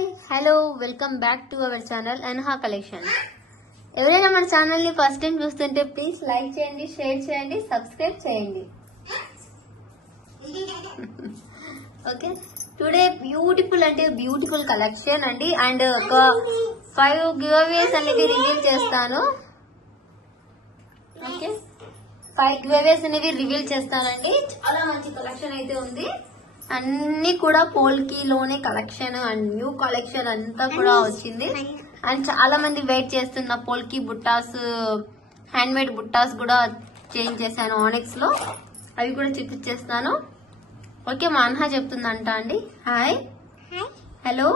Hi hello welcome back to our channel Anha collection. ఎవరైనా మన ఛానల్ ని ఫస్ట్ టైం చూస్తుంటే ప్లీజ్ లైక్ చేయండి, షేర్ చేయండి, సబ్స్క్రైబ్ చేయండి. ఓకే, టుడే బ్యూటిఫుల్ అంటే బ్యూటిఫుల్ కలెక్షన్ అండి. అండ్ ఒక 5 గివ్ అవేస్ అనేవి రివీల్ చేస్తాను. ఓకే, 5 గివ్ అవేస్ అనేవి రివీల్ చేస్తానండి. చాలా మంచి కలెక్షన్ అయితే ఉంది. అన్ని కూడా పోల్కీలోనే కలెక్షన్ అండ్ న్యూ కలెక్షన్ అంతా కూడా వచ్చింది. అండ్ చాలా మంది వెయిట్ చేస్తున్న పోల్కీ బుట్టాస్, హ్యాండ్ మేడ్ బుట్టాస్ కూడా చేంజ్ చేశాను ఆనిక్స్ లో. అవి కూడా చూపించేస్తాను. ఓకే, మా అన్హా చెప్తుందంట అండి. Hi hello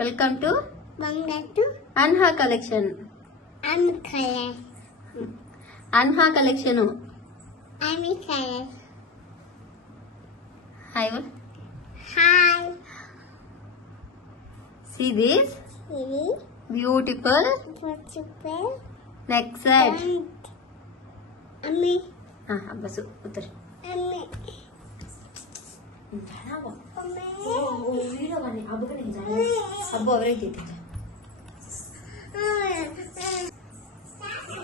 welcome to Anha collection. Anha collection. Hi. Hi. See this? Beautiful. Beautiful. Next set. Ami. बस उतर. Ami. अब అవరేజ్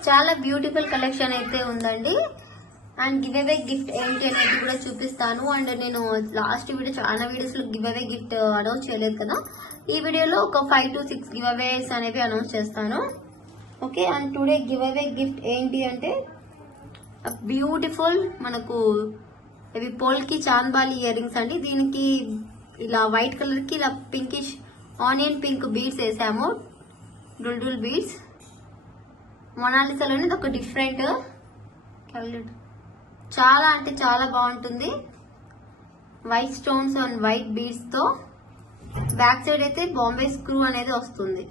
చాలా బ్యూటిఫుల్ కలెక్షన్ అయితే ఉందండి. అండ్ గివ్ అవే గిఫ్ట్ ఏంటి అనేది కూడా చూపిస్తాను. అండ్ నేను లాస్ట్ వీడియో చాలా వీడియోస్ లో గివ్ అవే గిఫ్ట్ అనౌన్స్ చేయలేదు కదా, ఈ వీడియోలో ఒక 5 to 6 గివ్ అవేస్ అనేవి అనౌన్స్ చేస్తాను. Okay, and today give away gift ఏంటి అంటే బ్యూటిఫుల్ మనకు ఇవి పోల్కి చాంద్బాలి ఇయర్ రింగ్స్ అండి. దీనికి ఇలా వైట్ కలర్ కి ఇలా పింకిష్ ఆనియన్ పింక్ బీడ్స్ వేసాము, డుల్ బీడ్స్. మొనాలిసాలోనే ఒక డిఫరెంట్ చాలా అంటే చాలా బాగుంటుంది. White stones and white beads తో బ్యాక్ సైడ్ అయితే బాంబే స్క్రూ అనేది వస్తుంది.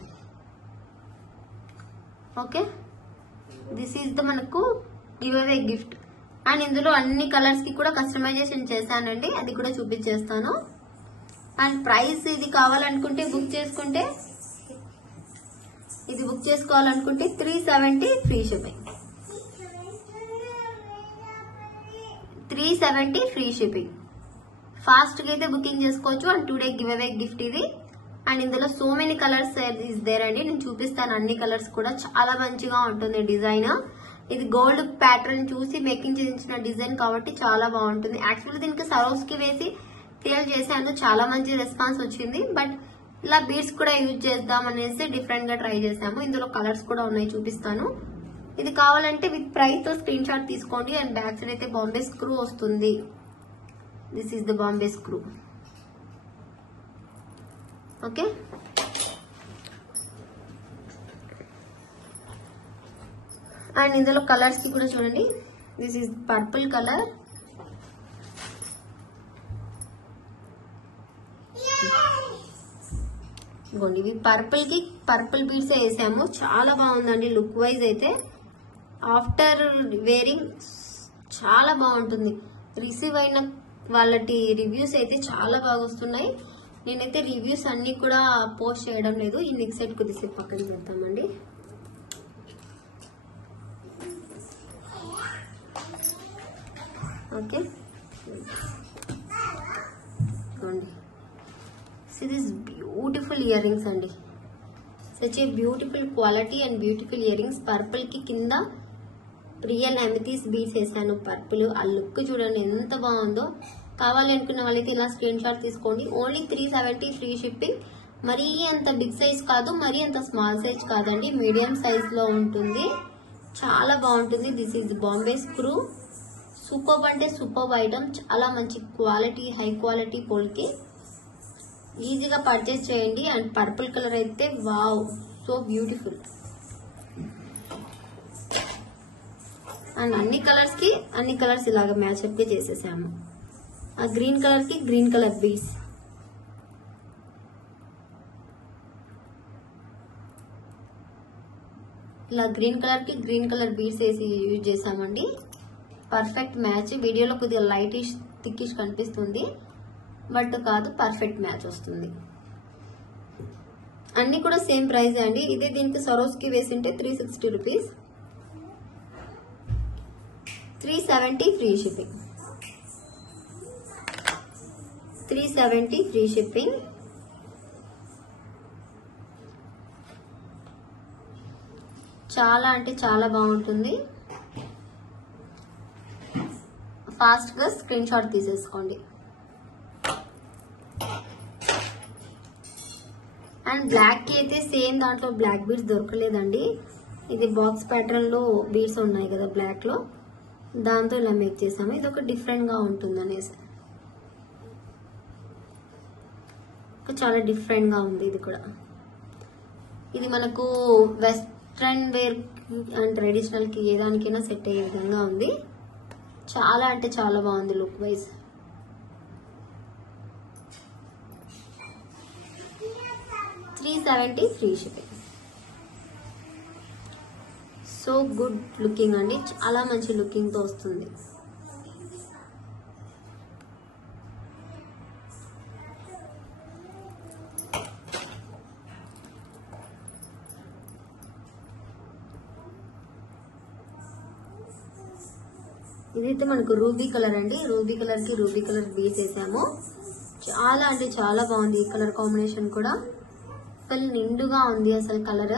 ఓకే, దిస్ ఈజ్ ద మనకు గివ్ అవే గిఫ్ట్. అండ్ ఇందులో అన్ని కలర్స్ కి కూడా కస్టమైజేషన్ చేశానండి, అది కూడా చూపించేస్తాను. అండ్ ప్రైస్ ఇది కావాలనుకుంటే బుక్ చేసుకుంటే, ఇది బుక్ చేసుకోవాలనుకుంటే 370 free shipping. 370 free shipping. Fast గా అయితే బుకింగ్ చేసుకోవచ్చు. And today give away gift ఇది. అండ్ ఇందులో so many colours is there అండి, నేను చూపిస్తాను అన్ని కలర్స్ కూడా. చాలా మంచిగా ఉంటుంది డిజైన్. ఇది గోల్డ్ ప్యాటర్న్ చూసి మేకింగ్ చేయించిన డిజైన్ కాబట్టి చాలా బాగుంటుంది. యాక్చువల్లీ దీనికి సరోస్ కి వేసి సేల్ చేశాను, చాలా మంచి రెస్పాన్స్ వచ్చింది. బట్ ఇలా బీడ్స్ కూడా యూజ్ చేద్దాం అనేసి డిఫరెంట్ గా ట్రై చేసాము. ఇందులో కలర్స్ కూడా ఉన్నాయి, చూపిస్తాను. ఇది కావాలంటే విత్ ప్రైస్ తో స్క్రీన్ షాట్ తీసుకోండి. అండ్ బ్యాక్ సైడ్ అయితే బాంబే స్క్రూ వస్తుంది. This is the Bombay screw. Okay, and ఇందులో కలర్స్ కి కూడా చూడండి. దిస్ ఈస్ పర్పుల్ కలర్, ఇవ్వండి. ఇవి పర్పుల్ కి పర్పుల్ బీడ్స్ వేసాము, చాలా బాగుందండి లుక్ వైజ్ అయితే. ఆఫ్టర్ వేరింగ్ చాలా బాగుంటుంది. రిసీవ్ అయిన వాళ్ళటి రివ్యూస్ అయితే చాలా బాగా వస్తున్నాయి. నేనైతే రివ్యూస్ అన్ని కూడా పోస్ట్ చేయడం లేదు. ఈ నెక్స్ట్ సెట్ కొద్దిసేపు పక్కన పెడతామండి. Okay, see this beautiful earrings అండి. such a beautiful quality and beautiful earrings. Purple కి కింద రియల్ అమెథిస్ట్ బీడ్స్ వేసాను. పర్పుల్ ఆ లుక్ చూడండి ఎంత బాగుందో. కావాలి అనుకున్న వాళ్ళైతే ఇలా స్క్రీన్ షాట్ తీసుకోండి. Only 370 free shipping. మరీ అంత బిగ్ సైజ్ కాదు, మరీ అంత స్మాల్ సైజ్ కాదండి, మీడియం సైజ్ లో ఉంటుంది. చాలా బాగుంటుంది. This is Bombay screw. Super అంటే సూపర్ ఐటమ్, చాలా మంచి క్వాలిటీ, హై క్వాలిటీ పోల్కి. ఈజీగా పర్చేస్ చేయండి. అండ్ పర్పుల్ కలర్ అయితే వావ్, సో బ్యూటిఫుల్. అండ్ అన్ని కలర్స్ ఇలాగ మ్యాచ్అప్ గా చేసేసాము. ఆ గ్రీన్ కలర్ కి గ్రీన్ కలర్ బీడ్స్, ఇలా గ్రీన్ కలర్ కి గ్రీన్ కలర్ బీడ్స్ వేసి యూజ్ చేసామండి. Perfect match. వీడియోలో కొద్దిగా లైటిష్ థిక్కిష్ కనిపిస్తుంది, బట్ కాదు, పర్ఫెక్ట్ మ్యాచ్ వస్తుంది. అన్ని కూడా సేమ్ ప్రైస్ అండి. ఇదే దీనికి సరోస్ కి వేసింటే 360 rupees. 370 free shipping. 370 free shipping. చాలా అంటే చాలా బాగుంటుంది. ఫాస్ట్ గా స్క్రీన్ షాట్ తీసేసుకోండి. అండ్ బ్లాక్ కి అయితే సేమ్ దాంట్లో బ్లాక్ బీడ్స్ దొరకలేదండి. ఇది బాక్స్ ప్యాటర్న్ లో బీడ్స్ ఉన్నాయి కదా బ్లాక్ లో, దాంతో ఇలా మేక్ చేసాము. ఇది ఒక డిఫరెంట్ గా ఉంటుంది అనేసి, చాలా డిఫరెంట్ గా ఉంది ఇది కూడా. ఇది మనకు వెస్ట్రన్ వేర్ అండ్ ట్రెడిషనల్ కి ఏ దానికైనా సెట్ అయ్యే విధంగా ఉంది. చాలా అంటే చాలా బాగుంది look wise. $370 free shipping. So good looking అండి, చాలా మంచి లుకింగ్ తో వస్తుంది. ఇదైతే మనకు రూబీ కలర్ అండి. రూబీ కలర్ కి రూబీ కలర్ బీడ్స్ వేసాము. చాలా అంటే చాలా బాగుంది ఈ కలర్ కాంబినేషన్ కూడా. ఫుల్ నిండుగా ఉంది అసలు colour.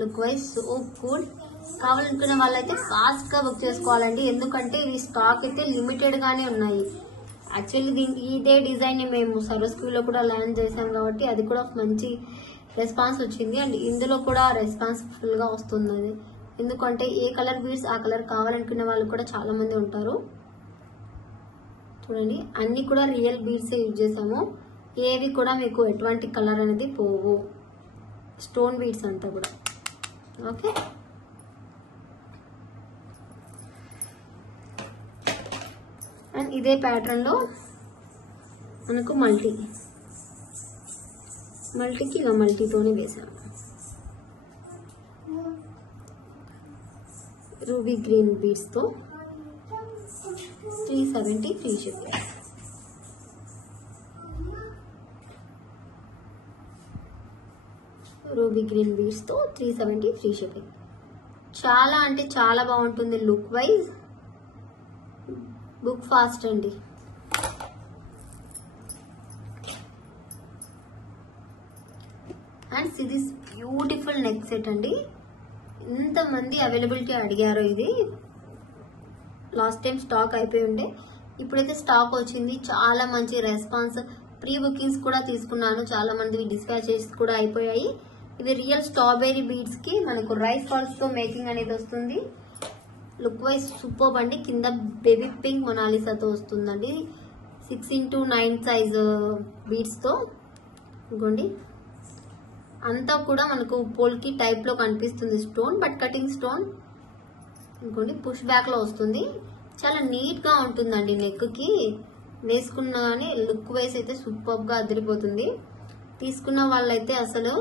Look wise so cool. కావాలనుకున్న వాళ్ళైతే ఫాస్ట్ గా బుక్ చేసుకోవాలండి, ఎందుకంటే ఇవి స్టాక్ అయితే లిమిటెడ్ గానే ఉన్నాయి. యాక్చువల్లీ దీనికి ఇదే డిజైన్ మేము సరస్వతిలో కూడా లాంచ్ చేసాం కాబట్టి అది కూడా మంచి రెస్పాన్స్ వచ్చింది. అండ్ ఇందులో కూడా రెస్పాన్స్ ఫుల్ గా వస్తుంది. ఎందుకంటే ఏ కలర్ బీడ్స్ ఆ కలర్ కావాలనుకునే వాళ్ళు కూడా చాలా మంది ఉంటారు. చూడండి, అన్ని కూడా రియల్ బీడ్స్ యూజ్ చేసాము. ఏవి కూడా మీకు ఎటువంటి కలర్ అనేది పోవు. స్టోన్ బీడ్స్ అంతా కూడా. ఓకే, అండ్ ఇదే ప్యాటర్న్ లో మనకు మల్టీకి ఇలా మల్టీతోనే వేసాము. రూబీ గ్రీన్ బీడ్స్ తో $370 free shipping. Ruby green beads తో $370 ఫ్రీ షిప్పింగ్. చాలా అంటే చాలా బాగుంటుంది లుక్ వైజ్. బుక్ ఫాస్ట్ అండి. అండ్ ఇది బ్యూటిఫుల్ నెక్ సెట్ అండి. ఇంతమంది అవైలబిలిటీ అడిగారు. ఇది లాస్ట్ టైం స్టాక్ అయిపోయి ఉండే, ఇప్పుడైతే స్టాక్ వచ్చింది. చాలా మంచి రెస్పాన్స్. ప్రీ బుకింగ్స్ కూడా తీసుకున్నాను, చాలా మంది డిస్పాచెస్ కూడా అయిపోయాయి. ఇది రియల్ స్ట్రాబెరీ బీడ్స్ కి మనకు రైస్ బాల్స్ తో మేకింగ్ అనేది వస్తుంది. లుక్ వైజ్ సూపర్ అండి. కింద బేబీ పింక్ మొనాలిసాతో వస్తుందండి. 6x9 సైజ్ బీడ్స్ తో. ఇదిగోండి, అంతా కూడా మనకు పోల్కి టైప్ లో కనిపిస్తుంది స్టోన్, బట్ కటింగ్ స్టోన్. ఇంకోండి పుష్ బ్యాక్ లో వస్తుంది. చాలా నీట్ గా ఉంటుందండి. నెక్ కి వేసుకున్నా కానీ లుక్ వైజ్ అయితే సూపర్ గా అదిరిపోతుంది. తీసుకున్న వాళ్ళైతే అసలు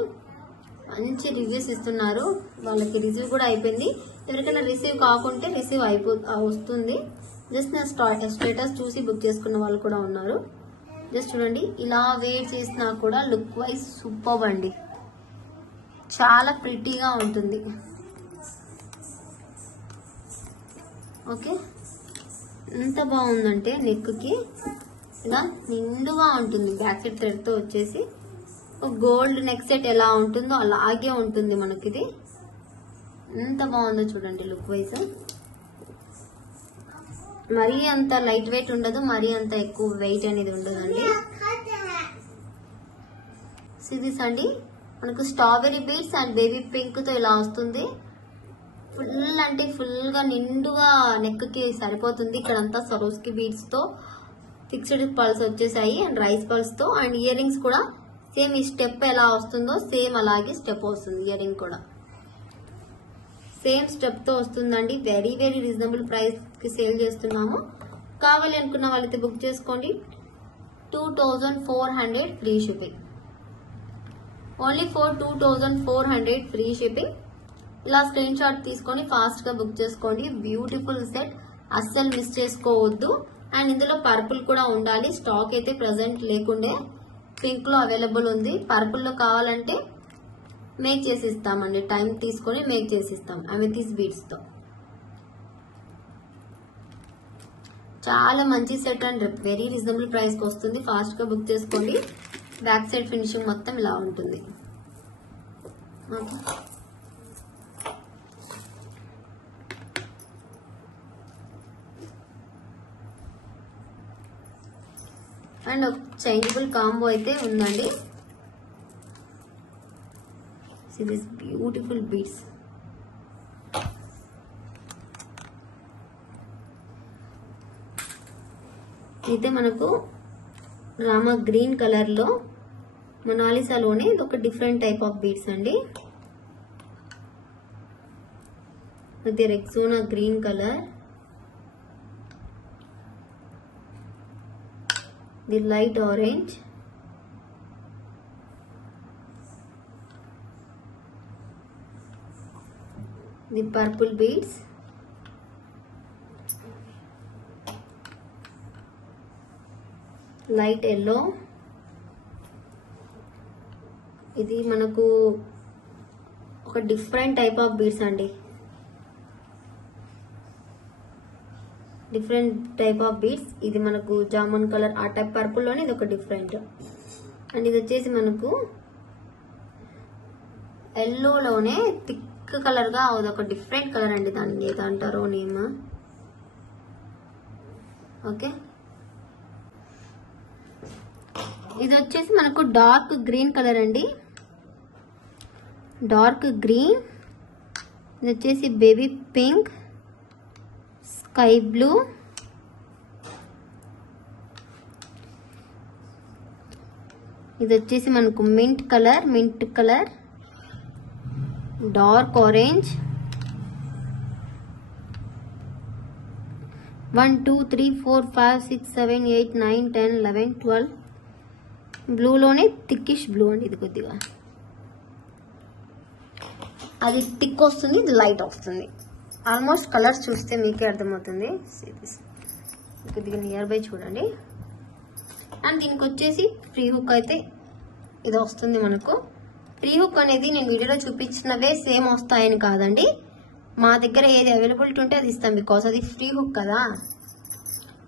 మంచి రివ్యూస్ ఇస్తున్నారు. వాళ్ళకి రిసీవ్ కూడా అయిపోయింది. ఎవరికైనా రిసీవ్ కాకుంటే రిసీవ్ వస్తుంది. జస్ట్ నా స్టేటస్ చూసి బుక్ చేసుకున్న వాళ్ళు కూడా ఉన్నారు. జస్ట్ చూడండి, ఇలా వేర్ చేసినా కూడా లుక్ వైజ్ సూపర్ అండి. చాలా ప్రిటీగా ఉంటుంది. ఓకే, ఎంత బాగుందంటే నెక్ కి ఇలా నిండుగా ఉంటుంది. బ్యాక్ సైడ్ థ్రెడ్ తో వచ్చేసి గోల్డ్ నెక్ సెట్ ఎలా ఉంటుందో అలాగే ఉంటుంది మనకి. ఇది ఎంత బాగుందో చూడండి లుక్ వైజ్. మరీ అంత లైట్ వెయిట్ ఉండదు, మరీ అంత ఎక్కువ వెయిట్ అనేది ఉండదండి. సిరీస్ అండి మనకు strawberry beads and baby pink తో ఇలా వస్తుంది. ఫుల్ అంటే ఫుల్ గా నిండుగా నెక్ కి సరిపోతుంది. ఇక్కడంతా సరోస్కి బీడ్స్ తో ఫిక్స్డ్ పల్స్ వచ్చేసాయి అండ్ రైస్ పల్స్ తో. అండ్ ఇయర్ రింగ్స్ కూడా సేమ్ ఈ స్టెప్ ఎలా వస్తుందో సేమ్ అలాగే స్టెప్ వస్తుంది. ఇయర్ రింగ్ కూడా సేమ్ స్టెప్ తో వస్తుందండి. వెరీ వెరీ రీజనబుల్ ప్రైస్ కి సేల్ చేస్తున్నాము. కావాలి అనుకున్న వాళ్ళైతే బుక్ చేసుకోండి. 2400 free shipping. Only for 2400 free shipping. ఇలా స్క్రీన్ షాట్ తీసుకొని ఫాస్ట్ గా బుక్ చేసుకోండి. బ్యూటిఫుల్ సెట్, అస్సలు మిస్ చేసుకోవద్దు. అండ్ ఇందులో పర్పుల్ కూడా ఉండాలి. స్టాక్ అయితే ప్రెసెంట్ లేకుండే, పింక్ లో అవైలబుల్ ఉంది. పర్పుల్ లో కావాలంటే మేక్ చేసి ఇస్తామండి. టైం తీసుకొని మేక్ చేసి ఇస్తాం అమెథిస్ బీడ్స్ తో. చాలా మంచి set and very reasonable price కి వస్తుంది. ఫాస్ట్ గా బుక్ చేసుకోండి. బ్యాక్ సైడ్ ఫినిషింగ్ మొత్తం ఇలా ఉంటుంది. ఓకే. అండ్ ఒక చేంజబుల్ కాంబో అయితే ఉందండి. See this beautiful beads. అయితే మనకు రామా గ్రీన్ కలర్ లో మొనాలిసాలోనే ఇది ఒక డిఫరెంట్ టైప్ ఆఫ్ బీడ్స్ అండి. అయితే Rexona green colour, the light orange, the purple beads, light yellow. ఇది మనకు ఒక డిఫరెంట్ టైప్ ఆఫ్ బీడ్స్ అండి. Different type of beads. ఇది మనకు జామున్ కలర్ ఆ టైప్ పర్పుల్ లోనే ఇది ఒక డిఫరెంట్. అండ్ ఇది వచ్చేసి మనకు ఎల్లో లోనే థిక్ కలర్ గా అదొక డిఫరెంట్ కలర్ అండి. దాన్ని ఏదో అంటారో నేమ్. ఓకే, ఇది వచ్చేసి మనకు డార్క్ గ్రీన్ కలర్ అండి. Dark green. ఇది వచ్చేసి బేబీ పింక్, స్కై బ్లూ, ఇది వచ్చేసి మనకు mint colour, dark orange, 1 2 3 4 5 6 7 8 9 10 11 12. బ్లూలోనే థిక్కిష్ blue అండి. ఇది కొద్దిగా అది థిక్ వస్తుంది, ఇది లైట్ వస్తుంది. ఆల్మోస్ట్ కలర్స్ చూస్తే మీకే అర్థమవుతుంది. కొద్దిగా నియర్ బై చూడండి. అండ్ దీనికి వచ్చేసి ఫ్రీ హుక్ అయితే ఇది వస్తుంది మనకు. ఫ్రీ హుక్ అనేది నేను వీడియోలో చూపించినవే సేమ్ వస్తాయని కాదండి. మా దగ్గర ఏది అవైలబిలిటీ ఉంటే అది ఇస్తాం. బికాస్ అది ఫ్రీ హుక్ కదా.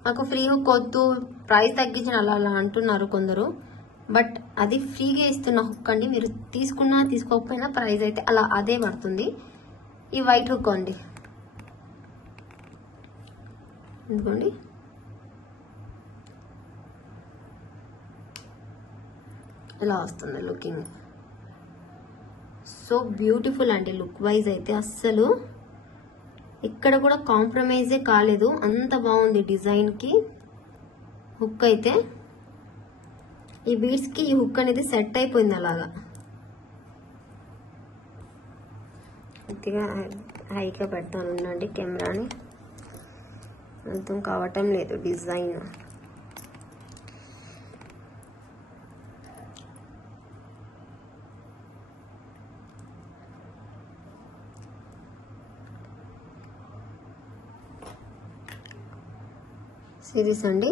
మాకు ఫ్రీ హుక్ వద్దు, ప్రైస్ తగ్గించిన అలా అంటున్నారు కొందరు. బట్ అది ఫ్రీగా ఇస్తున్న హుక్ అండి. మీరు తీసుకున్నా తీసుకోకపోయినా ప్రైస్ అయితే అలా అదే పడుతుంది. ఈ వైట్ హుక్ అండి, ఎందుకోండి. ఇలా వస్తుంది లుకింగ్. సో బ్యూటిఫుల్ అండి. లుక్ వైజ్ అయితే అస్సలు ఇక్కడ కూడా కాంప్రమైజే కాలేదు, అంత బాగుంది డిజైన్ కి. హుక్ అయితే ఈ బీడ్స్ కి ఈ హుక్ అనేది సెట్ అయిపోయింది అలాగా. కొద్దిగా హైగా పెడతాను ఉండండి కెమెరాని, అర్థం కావటం లేదు డిజైన్. సిరీస్ అండి.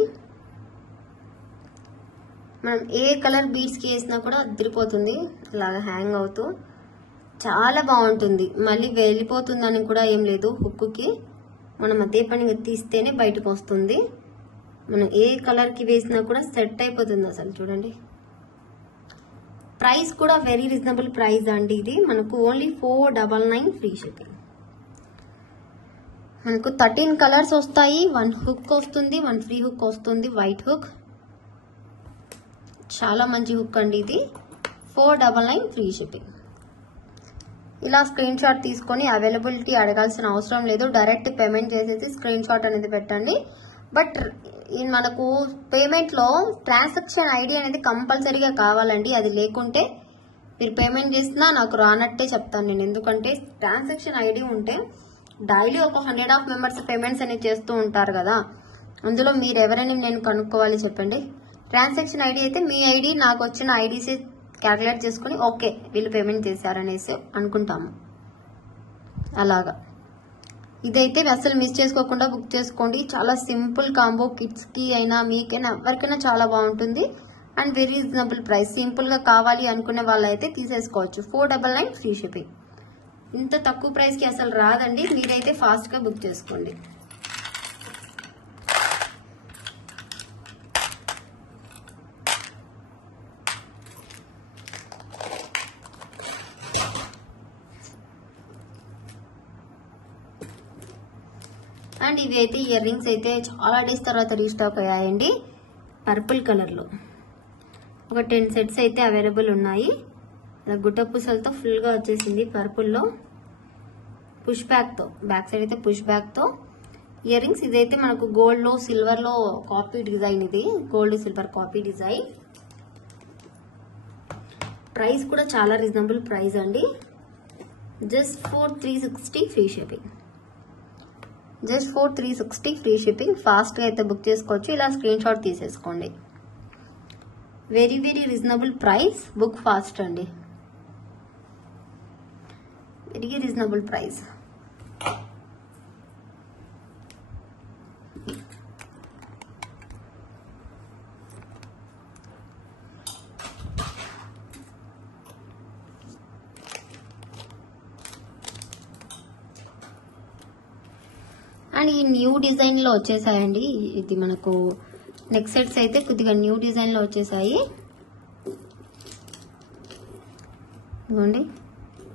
మనం ఏ కలర్ బీడ్స్ కి వేసినా కూడా అదిరిపోతుంది. అలాగా హ్యాంగ్ అవుతూ చాలా బాగుంటుంది. మళ్ళీ వెళ్ళిపోతుందని కూడా ఏం లేదు. హుక్కి మనం అదే పనిగా తీస్తేనే బయటకు వస్తుంది. మనం ఏ కలర్ కి వేసినా కూడా సెట్ అయిపోతుంది అసలు. చూడండి, ప్రైస్ కూడా వెరీ రీజనబుల్ ప్రైస్ అండి. ఇది మనకు ఓన్లీ 499 ఫ్రీ షిప్పింగ్. మనకు 13 కలర్స్ వస్తాయి. 1 హుక్ వస్తుంది, 1 ఫ్రీ హుక్ వస్తుంది, వైట్ హుక్. చాలా మంచి హుక్ అండి ఇది. 499 ఫ్రీ షిప్పింగ్. ఇలా స్క్రీన్ షాట్ తీసుకొని అవైలబిలిటీ అడగాల్సిన అవసరం లేదు. డైరెక్ట్ పేమెంట్ చేసేసి స్క్రీన్ షాట్ అనేది పెట్టండి. బట్ మనకు పేమెంట్ లో ట్రాన్సాక్షన్ ఐడి అనేది కంపల్సరీగా కావాలండి. అది లేకుంటే మీరు పేమెంట్ చేసినా నాకు రానట్టే చెప్తాను నేను. ఎందుకంటే ట్రాన్సాక్షన్ ఐడి ఉంటే డైలీ ఒక 100 ఆఫ్ మెంబర్స్ పేమెంట్స్ అనేది చేస్తూ ఉంటారు కదా. అందులో మీరు ఎవరైనా నేను కనుక్కోవాలి చెప్పండి. ట్రాన్సాక్షన్ ఐడి అయితే మీ ఐడి నాకు వచ్చిన ఐడీసీ క్యాలిక్యులేట్ చేసుకుని ఓకే వీళ్ళు పేమెంట్ చేశారనేసి అనుకుంటాము. అలాగా ఇదైతే అసలు మిస్ చేసుకోకుండా బుక్ చేసుకోండి. చాలా సింపుల్ కాంబో. కిడ్స్ కి అయినా మీకైనా ఎవరికైనా చాలా బాగుంటుంది. And very reasonable price. Simple గా కావాలి అనుకునే వాళ్ళైతే తీసేసుకోవచ్చు. 499 ఫ్రీ షిప్పింగ్. ఇంత తక్కువ ప్రైస్ కి అసలు రాదండి. మీరైతే ఫాస్ట్ గా బుక్ చేసుకోండి. అండ్ ఇవి అయితే ఇయర్ రింగ్స్ అయితే చాలా డేస్ తర్వాత రీస్టాక్ అయ్యాయండి. పర్పుల్ కలర్లో ఒక 10 సెట్స్ అయితే అవైలబుల్ ఉన్నాయి. గుట్ట పూసలతో ఫుల్గా వచ్చేసింది పర్పుల్లో, పుష్ బ్యాక్తో, బ్యాక్ సైడ్ అయితే పుష్ బ్యాక్తో ఇయర్ రింగ్స్. ఇదైతే మనకు గోల్డ్లో సిల్వర్లో కాపీ డిజైన్, ఇది gold silver copy design. Price కూడా చాలా రీజనబుల్ ప్రైస్ అండి, just for 360 free shipping. Just for 360 free shipping. ఫాస్ట్గా అయితే బుక్ చేసుకోవచ్చు. ఇలా స్క్రీన్ షాట్ తీసేసుకోండి. Very very reasonable price, book fast అండి, వెరీ రీజనబుల్ ప్రైస్. అండ్ ఈ న్యూ డిజైన్ లో వచ్చేసాయండి. ఇది మనకు నెక్ సెట్స్ అయితే కొద్దిగా న్యూ డిజైన్ లో వచ్చేసాయి. ఇదిగోండి,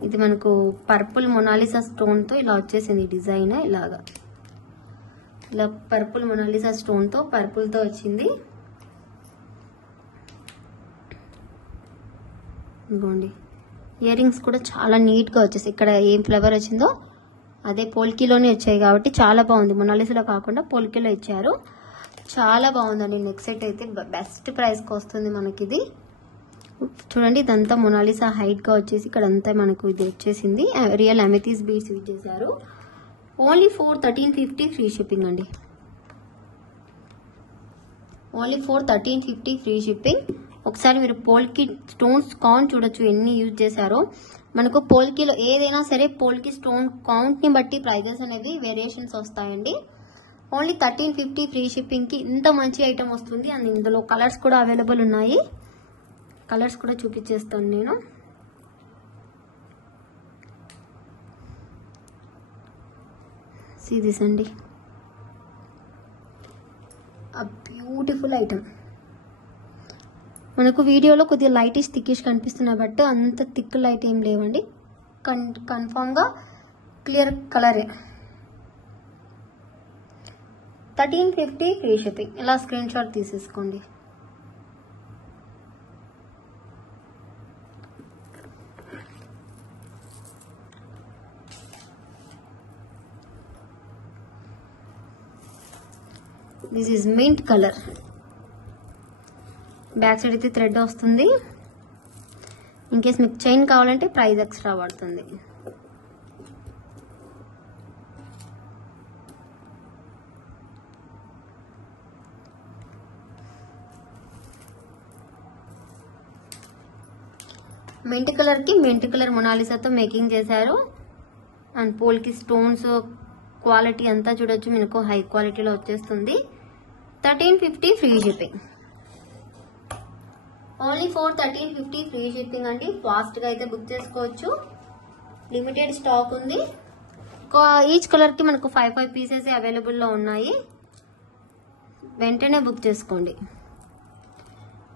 ఇది మనకు పర్పుల్ మొనాలిసా స్టోన్ తో ఇలా వచ్చేసింది డిజైన్. ఇలా పర్పుల్ మొనాలిసా స్టోన్ తో పర్పుల్ తో వచ్చింది. ఇదిగోండి, ఇయర్ రింగ్స్ కూడా చాలా నీట్ గా వచ్చేసి, ఇక్కడ ఏం ఫ్లేవర్ వచ్చిందో అదే పోల్కీలోనే వచ్చాయి కాబట్టి చాలా బాగుంది. మొనాలిసాలో కాకుండా పోల్కీలో ఇచ్చారు, చాలా బాగుందండి. నెక్ సెట్ అయితే బెస్ట్ ప్రైస్ కి వస్తుంది మనకి. ఇది చూడండి, ఇదంతా మొనాలిసా హైట్ గా వచ్చేసి ఇక్కడ అంతా మనకు ఇది వచ్చేసింది. రియల్ అమెథిస్ బీడ్స్ యూజ్ చేశారు. ఓన్లీ ఫర్ 1350 ఫ్రీ షిప్పింగ్ అండి, ఓన్లీ ఫర్ 1350 ఫ్రీ షిప్పింగ్. ఒకసారి మీరు పోల్కి స్టోన్స్ కౌంట్ చూడొచ్చు ఎన్ని యూజ్ చేశారో. మనకు పోల్కీలో ఏదైనా సరే పోల్కి స్టోన్ కౌంట్ ని బట్టి ప్రైజెస్ అనేవి వేరియేషన్స్ వస్తాయండి. ఓన్లీ 1350 ఫ్రీ షిప్పింగ్ కి ఇంత మంచి ఐటమ్ వస్తుంది. అండ్ ఇందులో కలర్స్ కూడా అవైలబుల్ ఉన్నాయి. కలర్స్ కూడా చూపించేస్తాను నేను. సీ దిస్ అండి, a బ్యూటిఫుల్ ఐటమ్. మనకు వీడియోలో కొద్దిగా లైటిష్ థిక్కిష్ కనిపిస్తున్నాయి, బట్ అంత థిక్ లైట్ ఏం లేవండి, కన్ఫామ్ గా క్లియర్ కలరే. 1350 ఫ్రీ షిప్పింగ్. ఇలా స్క్రీన్ షాట్ తీసేసుకోండి. This is mint colour. Back side అయితే థ్రెడ్ వస్తుంది. ఇన్ కేస్ మీకు చైన్ కావాలంటే ప్రైస్ ఎక్స్ట్రా పడుతుంది. మెంట్ కలర్ కి మెంట్ కలర్ మొనాలిసాతో మేకింగ్ చేశారు. అండ్ పోల్ కి స్టోన్స్ క్వాలిటీ అంతా చూడొచ్చు, మీకు హై క్వాలిటీలో వచ్చేస్తుంది. 1350 free shipping. Only for 1350 free shipping అండి. ఫాస్ట్ గా అయితే బుక్ చేసుకోవచ్చు, లిమిటెడ్ స్టాక్ ఉంది. ఈచ్ కలర్ కి మనకు 5 పీసెస్ అవైలబుల్ లో ఉన్నాయి. వెంటనే బుక్ చేసుకోండి.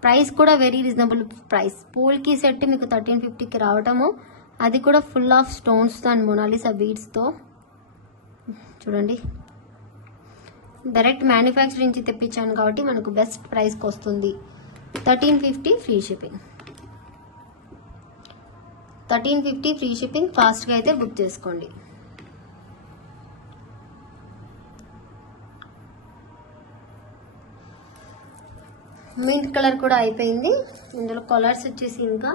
ప్రైస్ కూడా వెరీ రీజనబుల్ ప్రైస్. పూల్ కి సెట్ మీకు 1350కి రావటము, అది కూడా full of stones and Mona Lisa beads తో. చూడండి, డైరెక్ట్ మ్యానుఫ్యాక్చరింగ్ నుంచి తెప్పించాను కాబట్టి మనకు బెస్ట్ ప్రైస్ కి వస్తుంది. 1350 free shipping. 1350 free shipping. Fast గా అయితే బుక్ చేసుకోండి. మింట్ కలర్ కూడా అయిపోయింది. ఇందులో కలర్స్ వచ్చేసి ఇంకా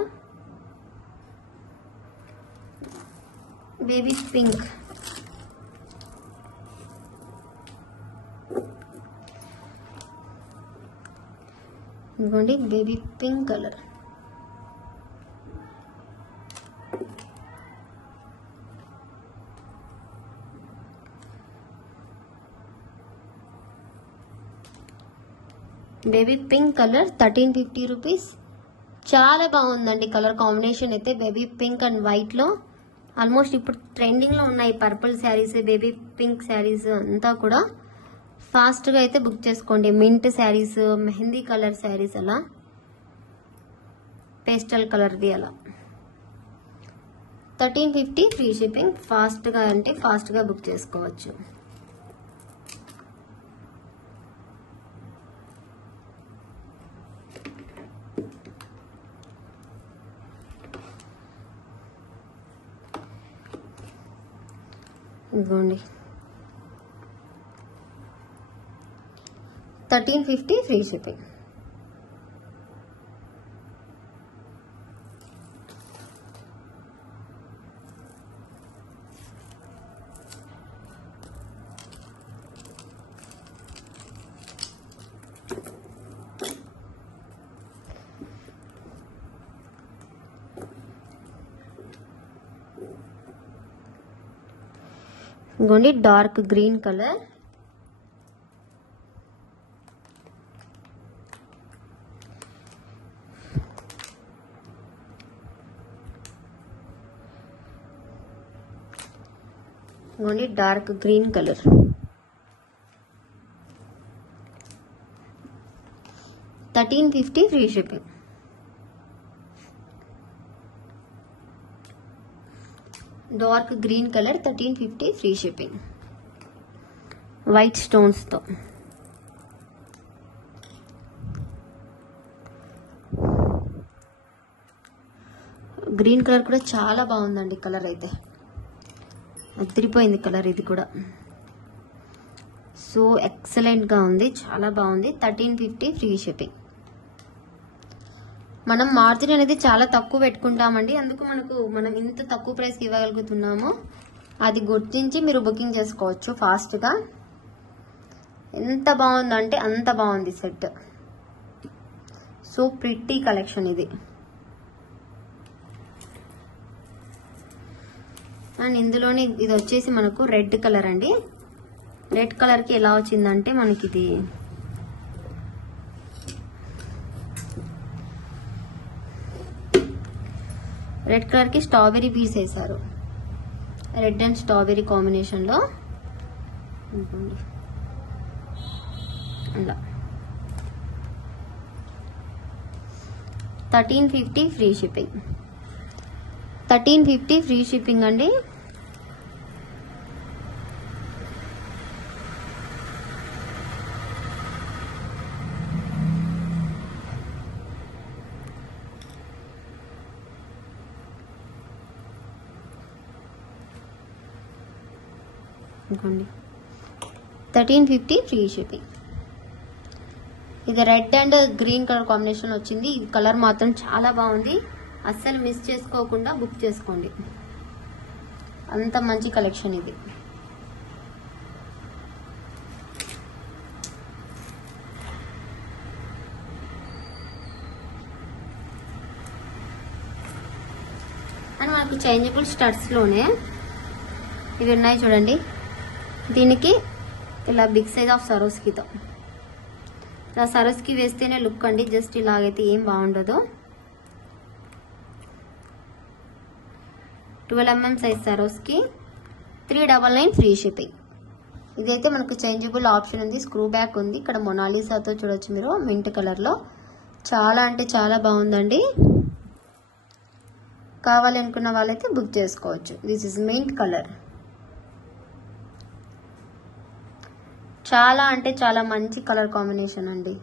బేబీ పింక్, ఇదిగోండి baby pink colour. Baby pink colour 1350 rupees. చాలా బాగుందండి కలర్ కాంబినేషన్ అయితే. బేబీ పింక్ అండ్ వైట్ లో ఆల్మోస్ట్ ఇప్పుడు ట్రెండింగ్ లో ఉన్నాయి purple saris, baby pink saris అంతా కూడా. ఫాస్ట్ గా అయితే బుక్ చేసుకోండి. మింట్ శారీస్, మెహందీ కలర్ శారీస్, అలా పేస్టల్ కలర్ ది అలా. 1350 ఫ్రీ షిప్పింగ్. ఫాస్ట్ గా అంటే ఫాస్ట్ గా బుక్ చేసుకోవచ్చు. ఇదిగోండి 1350 ఫ్రీ షిప్పింగ్. ఇదిగోండి డార్క్ గ్రీన్ కలర్. ఇదిగోండి dark green colour. 1350 free shipping. Dark green colour 1350 free shipping. White stones తో. గ్రీన్ కలర్ కూడా చాలా బాగుందండి. కలర్ అయితే అదిరిపోయింది కలర్. ఇది కూడా సో ఎక్సలెంట్ గా ఉంది, చాలా బాగుంది. 1350 ఫ్రీ షిప్పింగ్. మనం మార్జిన్ అనేది చాలా తక్కువ పెట్టుకుంటామండి, అందుకు మనం ఇంత తక్కువ ప్రైస్కి ఇవ్వగలుగుతున్నాము. అది గుర్తించి మీరు బుకింగ్ చేసుకోవచ్చు ఫాస్ట్గా. ఎంత బాగుందంటే అంత బాగుంది సెట్. సో ప్రిట్టి కలెక్షన్ ఇది. అండ్ ఇందులోనే ఇది వచ్చేసి మనకు రెడ్ కలర్ అండి. రెడ్ కలర్కి ఎలా వచ్చిందంటే మనకి ఇది రెడ్ కలర్ కి స్ట్రాబెరీ పీస్ వేసారు. రెడ్ అండ్ స్ట్రాబెరీ కాంబినేషన్ లో అలా 1350 ఫ్రీ షిప్పింగ్. 1350 ఫ్రీ షిప్పింగ్ అండి. అనుకోండి 1350 ఫ్రీ షిప్పింగ్. ఇది red and green colour combination వచ్చింది. ఈ కలర్ మాత్రం చాలా బాగుంది, అస్సలు మిస్ చేసుకోకుండా బుక్ చేసుకోండి. అంత మంచి కలెక్షన్ ఇది. అండ్ మనకు చేంజబుల్ స్టడ్స్ లోనే ఇవి ఉన్నాయి చూడండి. దీనికి ఇలా బిగ్ సైజ్ ఆఫ్ సరోస్కితో ఇలా సరోస్కి వేస్తేనే లుక్ అండి. జస్ట్ ఇలాగైతే ఏం బాగుండదు. 12 mm సైజ్ సరోస్కి 399 ఫ్రీ షిప్పింగ్. ఇదైతే మనకు చేంజబుల్ ఆప్షన్ ఉంది, స్క్రూ బ్యాక్ ఉంది. ఇక్కడ మొనాలిసాతో చూడొచ్చు మీరు, మింట్ కలర్ లో. చాలా అంటే చాలా బాగుందండి. కావాలనుకున్న వాళ్ళైతే బుక్ చేసుకోవచ్చు. This is mint colour. చాలా అంటే చాలా మంచి కలర్ కాంబినేషన్ అండి.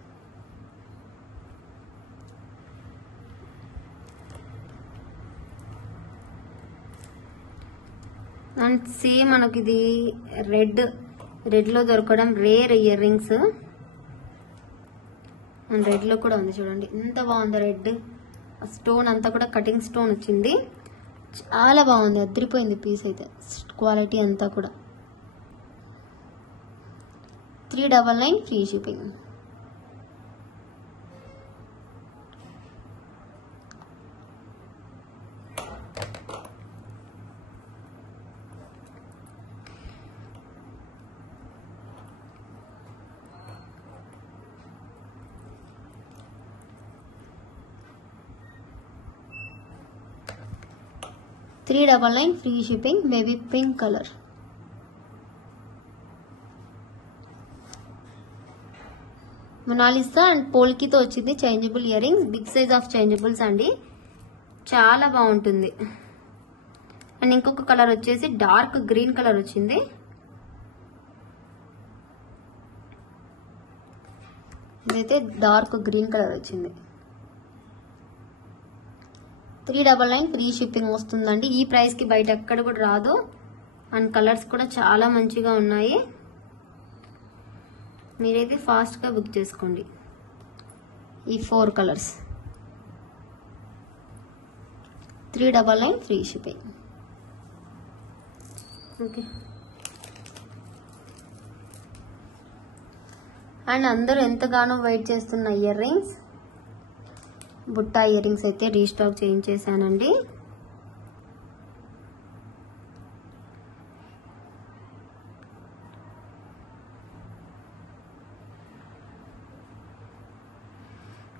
అండ్ సేమ్ మనకి ఇది రెడ్ లో దొరకడం rare ear rings. And red లో కూడా ఉంది చూడండి, ఎంత బాగుందో. రెడ్ స్టోన్ అంతా కూడా కటింగ్ స్టోన్ వచ్చింది, చాలా బాగుంది, అదిరిపోయింది పీస్ అయితే. క్వాలిటీ అంతా కూడా 399 free shipping. $399 free shipping. Baby pink colour. Mona Lisa and పోల్కీతో వచ్చింది changeable earrings. Big size of changeables అండి, చాలా బాగుంటుంది. అండ్ ఇంకొక కలర్ వచ్చేసి డార్క్ గ్రీన్ కలర్ వచ్చింది. ఇదైతే డార్క్ గ్రీన్ కలర్ వచ్చింది. 399 ఫ్రీ షిప్పింగ్ వస్తుందండి. ఈ ప్రైస్ కి బయట ఎక్కడ కూడా రాదు. అండ్ కలర్స్ కూడా చాలా మంచిగా ఉన్నాయి. మీరైతే ఫాస్ట్గా బుక్ చేసుకోండి. ఈ 4 colours 399 free shipping. Okay. And అందరూ ఎంతగానో వెయిట్ చేస్తున్న ear rings, Butta ear rings అయితే రీస్టాక్ చేయించేసానండి.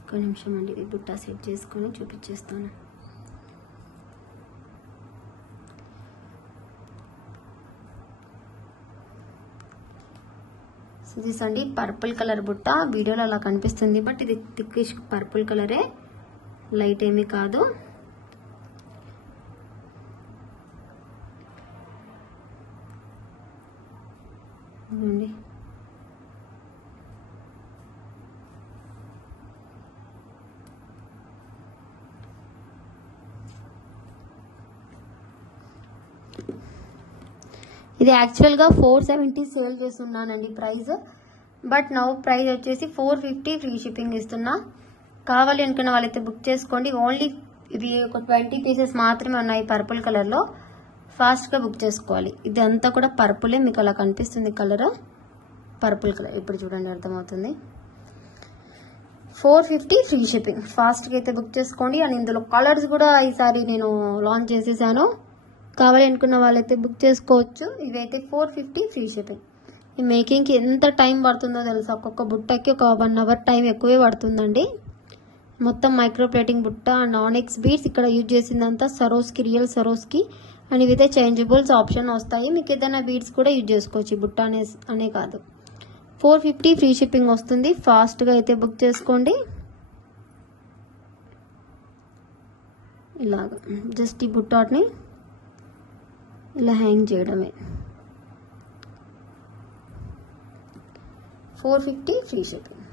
ఒక నిమిషం అండి, ఇది బుట్టా సెట్ చేసుకొని చూపించేస్తాను. దిస్ అండి పర్పుల్ కలర్ బుట్ట. వీడియోలో అలా కనిపిస్తుంది, బట్ ఇది థిక్కిష్ పర్పుల్ కలరే, లైట్ ఏమీ కాదు. ఇదిగోండి. ఇది యాక్చువల్గా 470 సేల్ చేస్తున్నానండి ప్రైస్, బట్ నౌ ప్రైస్ వచ్చేసి 450 ఫ్రీ షిప్పింగ్ ఇస్తున్నా. కావాలి అనుకున్న వాళ్ళైతే బుక్ చేసుకోండి. ఓన్లీ ఇది ఒక 20 పీసెస్ మాత్రమే ఉన్నాయి పర్పుల్ కలర్లో. ఫాస్ట్గా బుక్ చేసుకోవాలి. ఇది అంతా కూడా పర్పులే, మీకు అలా కనిపిస్తుంది కలర్, పర్పుల్ కలర్. ఇప్పుడు చూడండి, అర్థమవుతుంది. 450 ఫ్రీ షిప్పింగ్. ఫాస్ట్గా అయితే బుక్ చేసుకోండి. అండ్ ఇందులో కలర్స్ కూడా ఈసారి నేను లాంచ్ చేసేసాను. కావాలి అనుకున్న వాళ్ళైతే బుక్ చేసుకోవచ్చు. ఇవైతే 450 ఫ్రీ షిప్పింగ్. ఈ మేకింగ్కి ఎంత టైం పడుతుందో తెలుసా? ఒక్కొక్క బుట్టకి ఒక 1 అవర్ టైం ఎక్కువే పడుతుందండి. మొత్తం మైక్రో ప్లేటింగ్ బుట్ట అండ్ ఆనిక్స్ బీడ్స్. ఇక్కడ యూజ్ చేసిందంతా సరోస్కి, రియల్ సరోస్కి. అండ్ ఇవైతే చేంజబుల్స్ ఆప్షన్ వస్తాయి. మీకు ఏదైనా బీడ్స్ కూడా యూజ్ చేసుకోవచ్చు. ఈ బుట్ట అనే కాదు. 450 ఫ్రీ షిప్పింగ్ వస్తుంది. ఫాస్ట్గా అయితే బుక్ చేసుకోండి. ఇలాగ జస్ట్ ఈ బుట్టాని ఇలా హ్యాంగ్ చేయడమే. 450 ఫ్రీ షిప్పింగ్.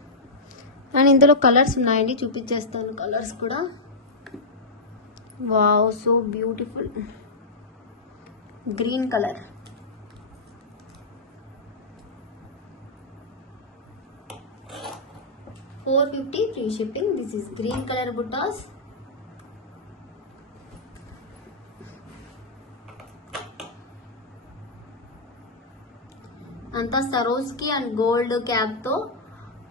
అండ్ ఇందులో కలర్స్ ఉన్నాయండి, చూపించేస్తాను కలర్స్ కూడా. Wow, so beautiful green colour. $450 free shipping. This is green colour బుట్టాస్. అంతా సరోస్కి అండ్ గోల్డ్ క్యాప్ తో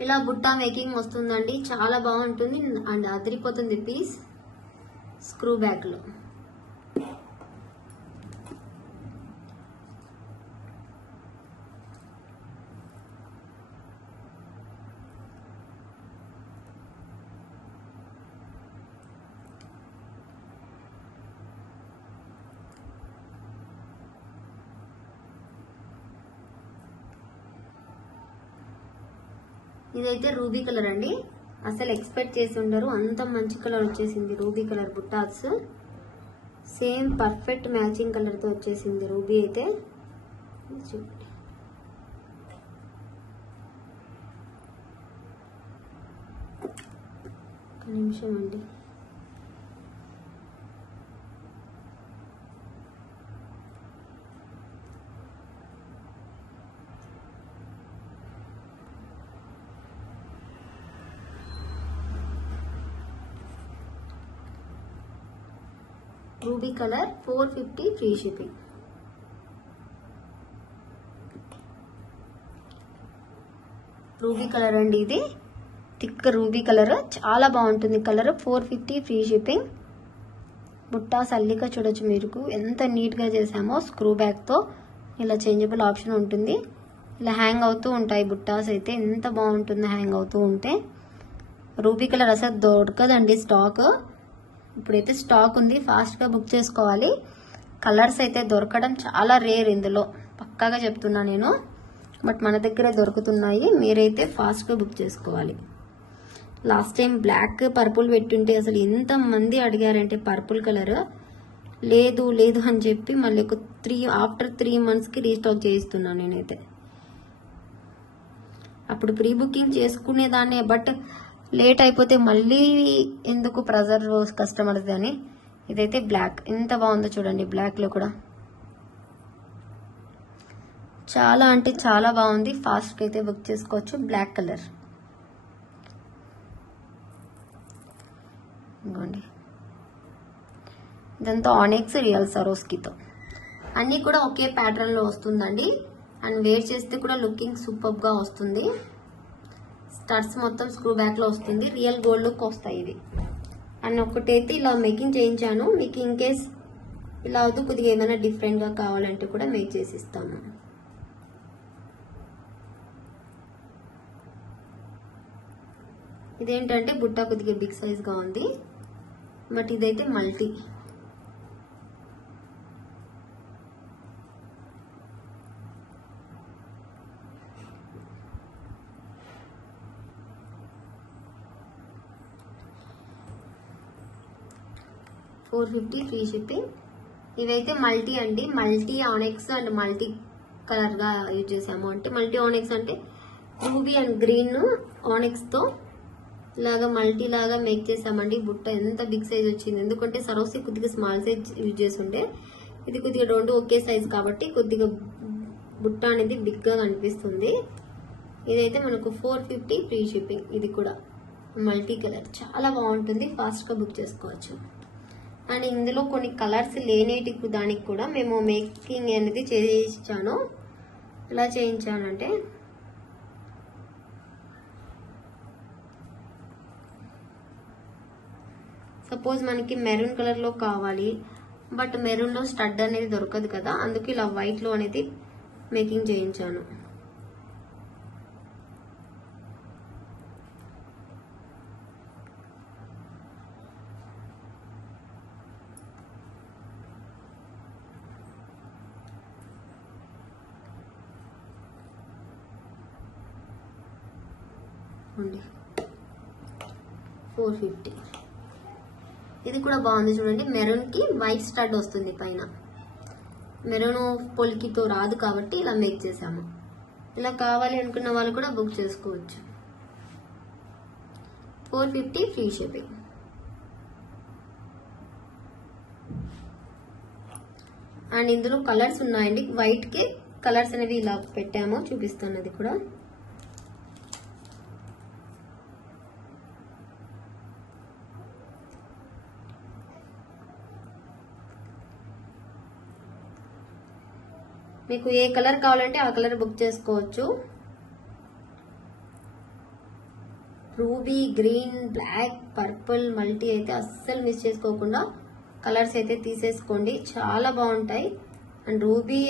ఇలా బుట్టా మేకింగ్ వస్తుందండి. చాలా బాగుంటుంది అండ్ అదిరిపోతుంది పీస్ స్క్రూ బ్యాక్ లో. ఇదైతే రూబీ కలర్ అండి. అసలు ఎక్స్పెక్ట్ చేసి ఉండరు, అంత మంచి కలర్ వచ్చేసింది. రూబీ కలర్ బుట్టాస్ సేమ్ పర్ఫెక్ట్ మ్యాచింగ్ కలర్ తో వచ్చేసింది రూబీ అయితే. ఒక నిమిషం అండి. Ruby colour 450 free shipping. Ruby colour అండి, ఇది థిక్ రూబీ కలర్, చాలా బాగుంటుంది కలర్. 450 free shipping. బుట్టాస్ అల్లిక చూడొచ్చు మీరు ఎంత నీట్ గా చేసామో. స్క్రూ బ్యాక్ తో ఇలా చేంజబుల్ ఆప్షన్ ఉంటుంది. ఇలా హ్యాంగ్ అవుతూ ఉంటాయి బుట్టాస్ అయితే. ఎంత బాగుంటుంది హ్యాంగ్ అవుతూ ఉంటే. రూబీ కలర్ అసలు దొరకదండి స్టాక్. ఇప్పుడైతే స్టాక్ ఉంది, ఫాస్ట్ గా బుక్ చేసుకోవాలి. కలర్స్ అయితే దొరకడం చాలా రేర్ ఇందులో, పక్కాగా చెప్తున్నా నేను. బట్ మన దగ్గర దొరుకుతున్నాయి. మీరైతే ఫాస్ట్ గా బుక్ చేసుకోవాలి. లాస్ట్ టైం బ్లాక్ పర్పుల్ పెట్టుంటే అసలు ఎంత మంది అడిగారంటే పర్పుల్ కలర్ లేదు లేదు అని చెప్పి మళ్ళీ ఒక ఆఫ్టర్ 3 months కి రీస్టాక్ చేయిస్తున్నాను నేనైతే. అప్పుడు ప్రీ బుకింగ్ చేసుకునేదాన్ని, బట్ లేట్ అయిపోతే మళ్ళీ ఎందుకు ప్రెజర్ కస్టమర్స్ అని. ఇదైతే బ్లాక్ ఎంత బాగుందో చూడండి, బ్లాక్ లో కూడా చాలా అంటే చాలా బాగుంది. ఫాస్ట్ గా అయితే బుక్ చేసుకోవచ్చు. బ్లాక్ కలర్ ఇదిగోండి. ఇదంతా ఆనెక్స్ రియల్ సరోస్కితో అన్ని కూడా ఒకే ప్యాటర్న్ లో వస్తుందండి. అండ్ వేర్ చేస్తే కూడా లుకింగ్ సూపర్ గా వస్తుంది. స్టడ్స్ మొత్తం స్క్రూ బ్యాక్ లో వస్తుంది. రియల్ గోల్డ్ లుక్ వస్తాయి ఇవి. అండ్ ఒకటైతే ఇలా మేకింగ్ చేయించాను. మీకు ఇన్ కేస్ ఇలా అవుతూ కొద్దిగా ఏమైనా డిఫరెంట్ గా కావాలంటే కూడా మేక్ చేసి ఇస్తాము. ఇదేంటంటే బుట్ట కొద్దిగా బిగ్ సైజ్ గా ఉంది. బట్ ఇదైతే మల్టీ. $450 free shipping. ఇవైతే మల్టీ అండి. మల్టీ ఆనెక్స్ అండ్ మల్టీ కలర్ గా యూజ్ చేసాము. అంటే మల్టీ ఆనెక్స్ అంటే రూబీ అండ్ గ్రీన్ ఆనెక్స్ తో ఇలాగా మల్టీ లాగా మేక్ చేసామండి. బుట్ట ఎంత బిగ్ సైజ్ వచ్చింది. ఎందుకంటే సరోసి కొద్దిగా స్మాల్ సైజ్ యూజ్ చేసి ఉండే, ఇది కొద్దిగా రెండు ఒకే సైజ్ కాబట్టి కొద్దిగా బుట్ట అనేది బిగ్ గా కనిపిస్తుంది. ఇదైతే మనకు $450 ఫ్రీ షిప్పింగ్. ఇది కూడా మల్టీ కలర్ చాలా బాగుంటుంది. ఫాస్ట్ గా బుక్ చేసుకోవచ్చు. అండ్ ఇందులో కొన్ని కలర్స్ లేనేటి దానికి కూడా మేము మేకింగ్ అనేది చేయించాను. ఎలా చేయించానంటే సపోజ్ మనకి మెరూన్ కలర్ లో కావాలి, బట్ మెరూన్ లో స్టడ్ అనేది దొరకదు కదా, అందుకే ఇలా వైట్ లో అనేది మేకింగ్ చేయించాను. $450. ఇది కూడా బాగుంది చూడండి. మెరూన్ కి వైట్ స్టడ్ వస్తుంది పైన. మెరూన్ పొలికితో రాదు కాబట్టి ఇలా మేక్ చేసాము. ఇలా కావాలి అనుకున్న వాళ్ళు కూడా బుక్ చేసుకోవచ్చు. $450 ఫ్రీ షిప్పింగ్. అండ్ ఇందులో కలర్స్ ఉన్నాయండి. వైట్ కి కలర్స్ అనేవి ఇలా పెట్టాము, చూపిస్తాను అది కూడా. మీకు ఏ కలర్ కావాలంటే ఆ కలర్ బుక్ చేసుకోవచ్చు. Ruby, green, black, purple, multi అయితే అస్సలు మిస్ చేసుకోకుండా కలర్స్ అయితే తీసేసుకోండి. చాలా బాగుంటాయి. అండ్ రూబీ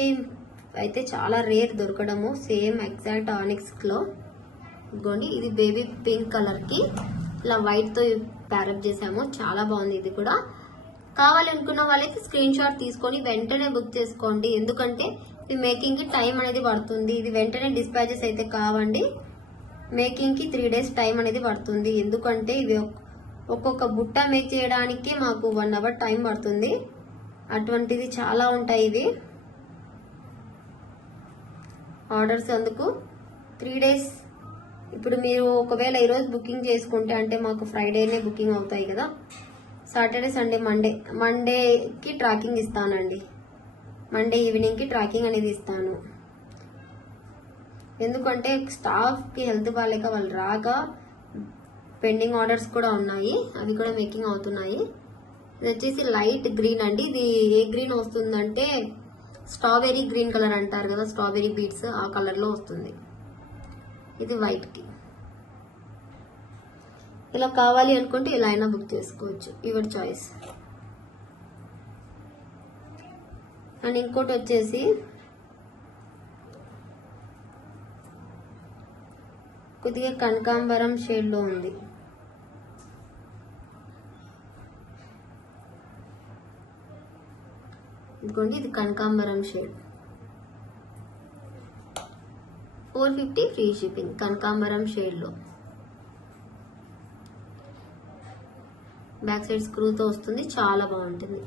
అయితే చాలా రేర్ దొరకడము. సేమ్ ఎగ్జాక్ట్ ఆనిక్స్ లో ఇదిగోండి. ఇది బేబీ పింక్ కలర్ కి ఇలా వైట్ తో ప్యారప్ చేసాము. చాలా బాగుంది. ఇది కూడా కావాలనుకున్న వాళ్ళకి స్క్రీన్ షాట్ తీసుకొని వెంటనే బుక్ చేసుకోండి. ఎందుకంటే ఈ మేకింగ్ కి టైం అనేది పడుతుంది. ఇది వెంటనే డిస్పాచెస్ అయితే కావండి. మేకింగ్ కి 3 days టైం అనేది పడుతుంది. ఎందుకంటే ఇవి ఒక్కొక్క బుట్ట మేక్ చేయడానికి మాకు 1 hour టైం పడుతుంది. అటువంటిది చాలా ఉంటాయి ఇవి ఆర్డర్స్. అందుకు 3 days. ఇప్పుడు మీరు ఒకవేళ ఈరోజు బుకింగ్ చేసుకుంటే అంటే మాకు ఫ్రైడేనే బుకింగ్ అవుతాయి కదా. సాటర్డే, సండే, మండేకి ట్రాకింగ్ ఇస్తానండి. మండే ఈవినింగ్ కి ట్రాకింగ్ అనేది ఇస్తాను. ఎందుకంటే స్టాఫ్ కి హెల్త్ బాగాలేక వాళ్ళు రాక పెండింగ్ ఆర్డర్స్ కూడా ఉన్నాయి. అవి కూడా మేకింగ్ అవుతున్నాయి. ఇది వచ్చేసి లైట్ గ్రీన్ అండి. ఇది ఏ గ్రీన్ వస్తుందంటే స్ట్రాబెరీ గ్రీన్ కలర్ అంటారు కదా, స్ట్రాబెరీ బీట్స్ ఆ కలర్ లో వస్తుంది. ఇది వైట్ కి. ఇలా కావాలి అనుకుంటే ఇలా అయినా బుక్ చేసుకోవచ్చు. Your choice. అండ్ ఇంకోటి వచ్చేసి కొద్దిగా కనకాంబరం షేడ్ లో ఉంది. ఇదిగోండి, ఇది కనకాంబరం షేడ్. $450 free shipping. కనకాంబరం షేడ్ లో బ్యాక్ సైడ్ స్క్రూతో వస్తుంది. చాలా బాగుంటుంది.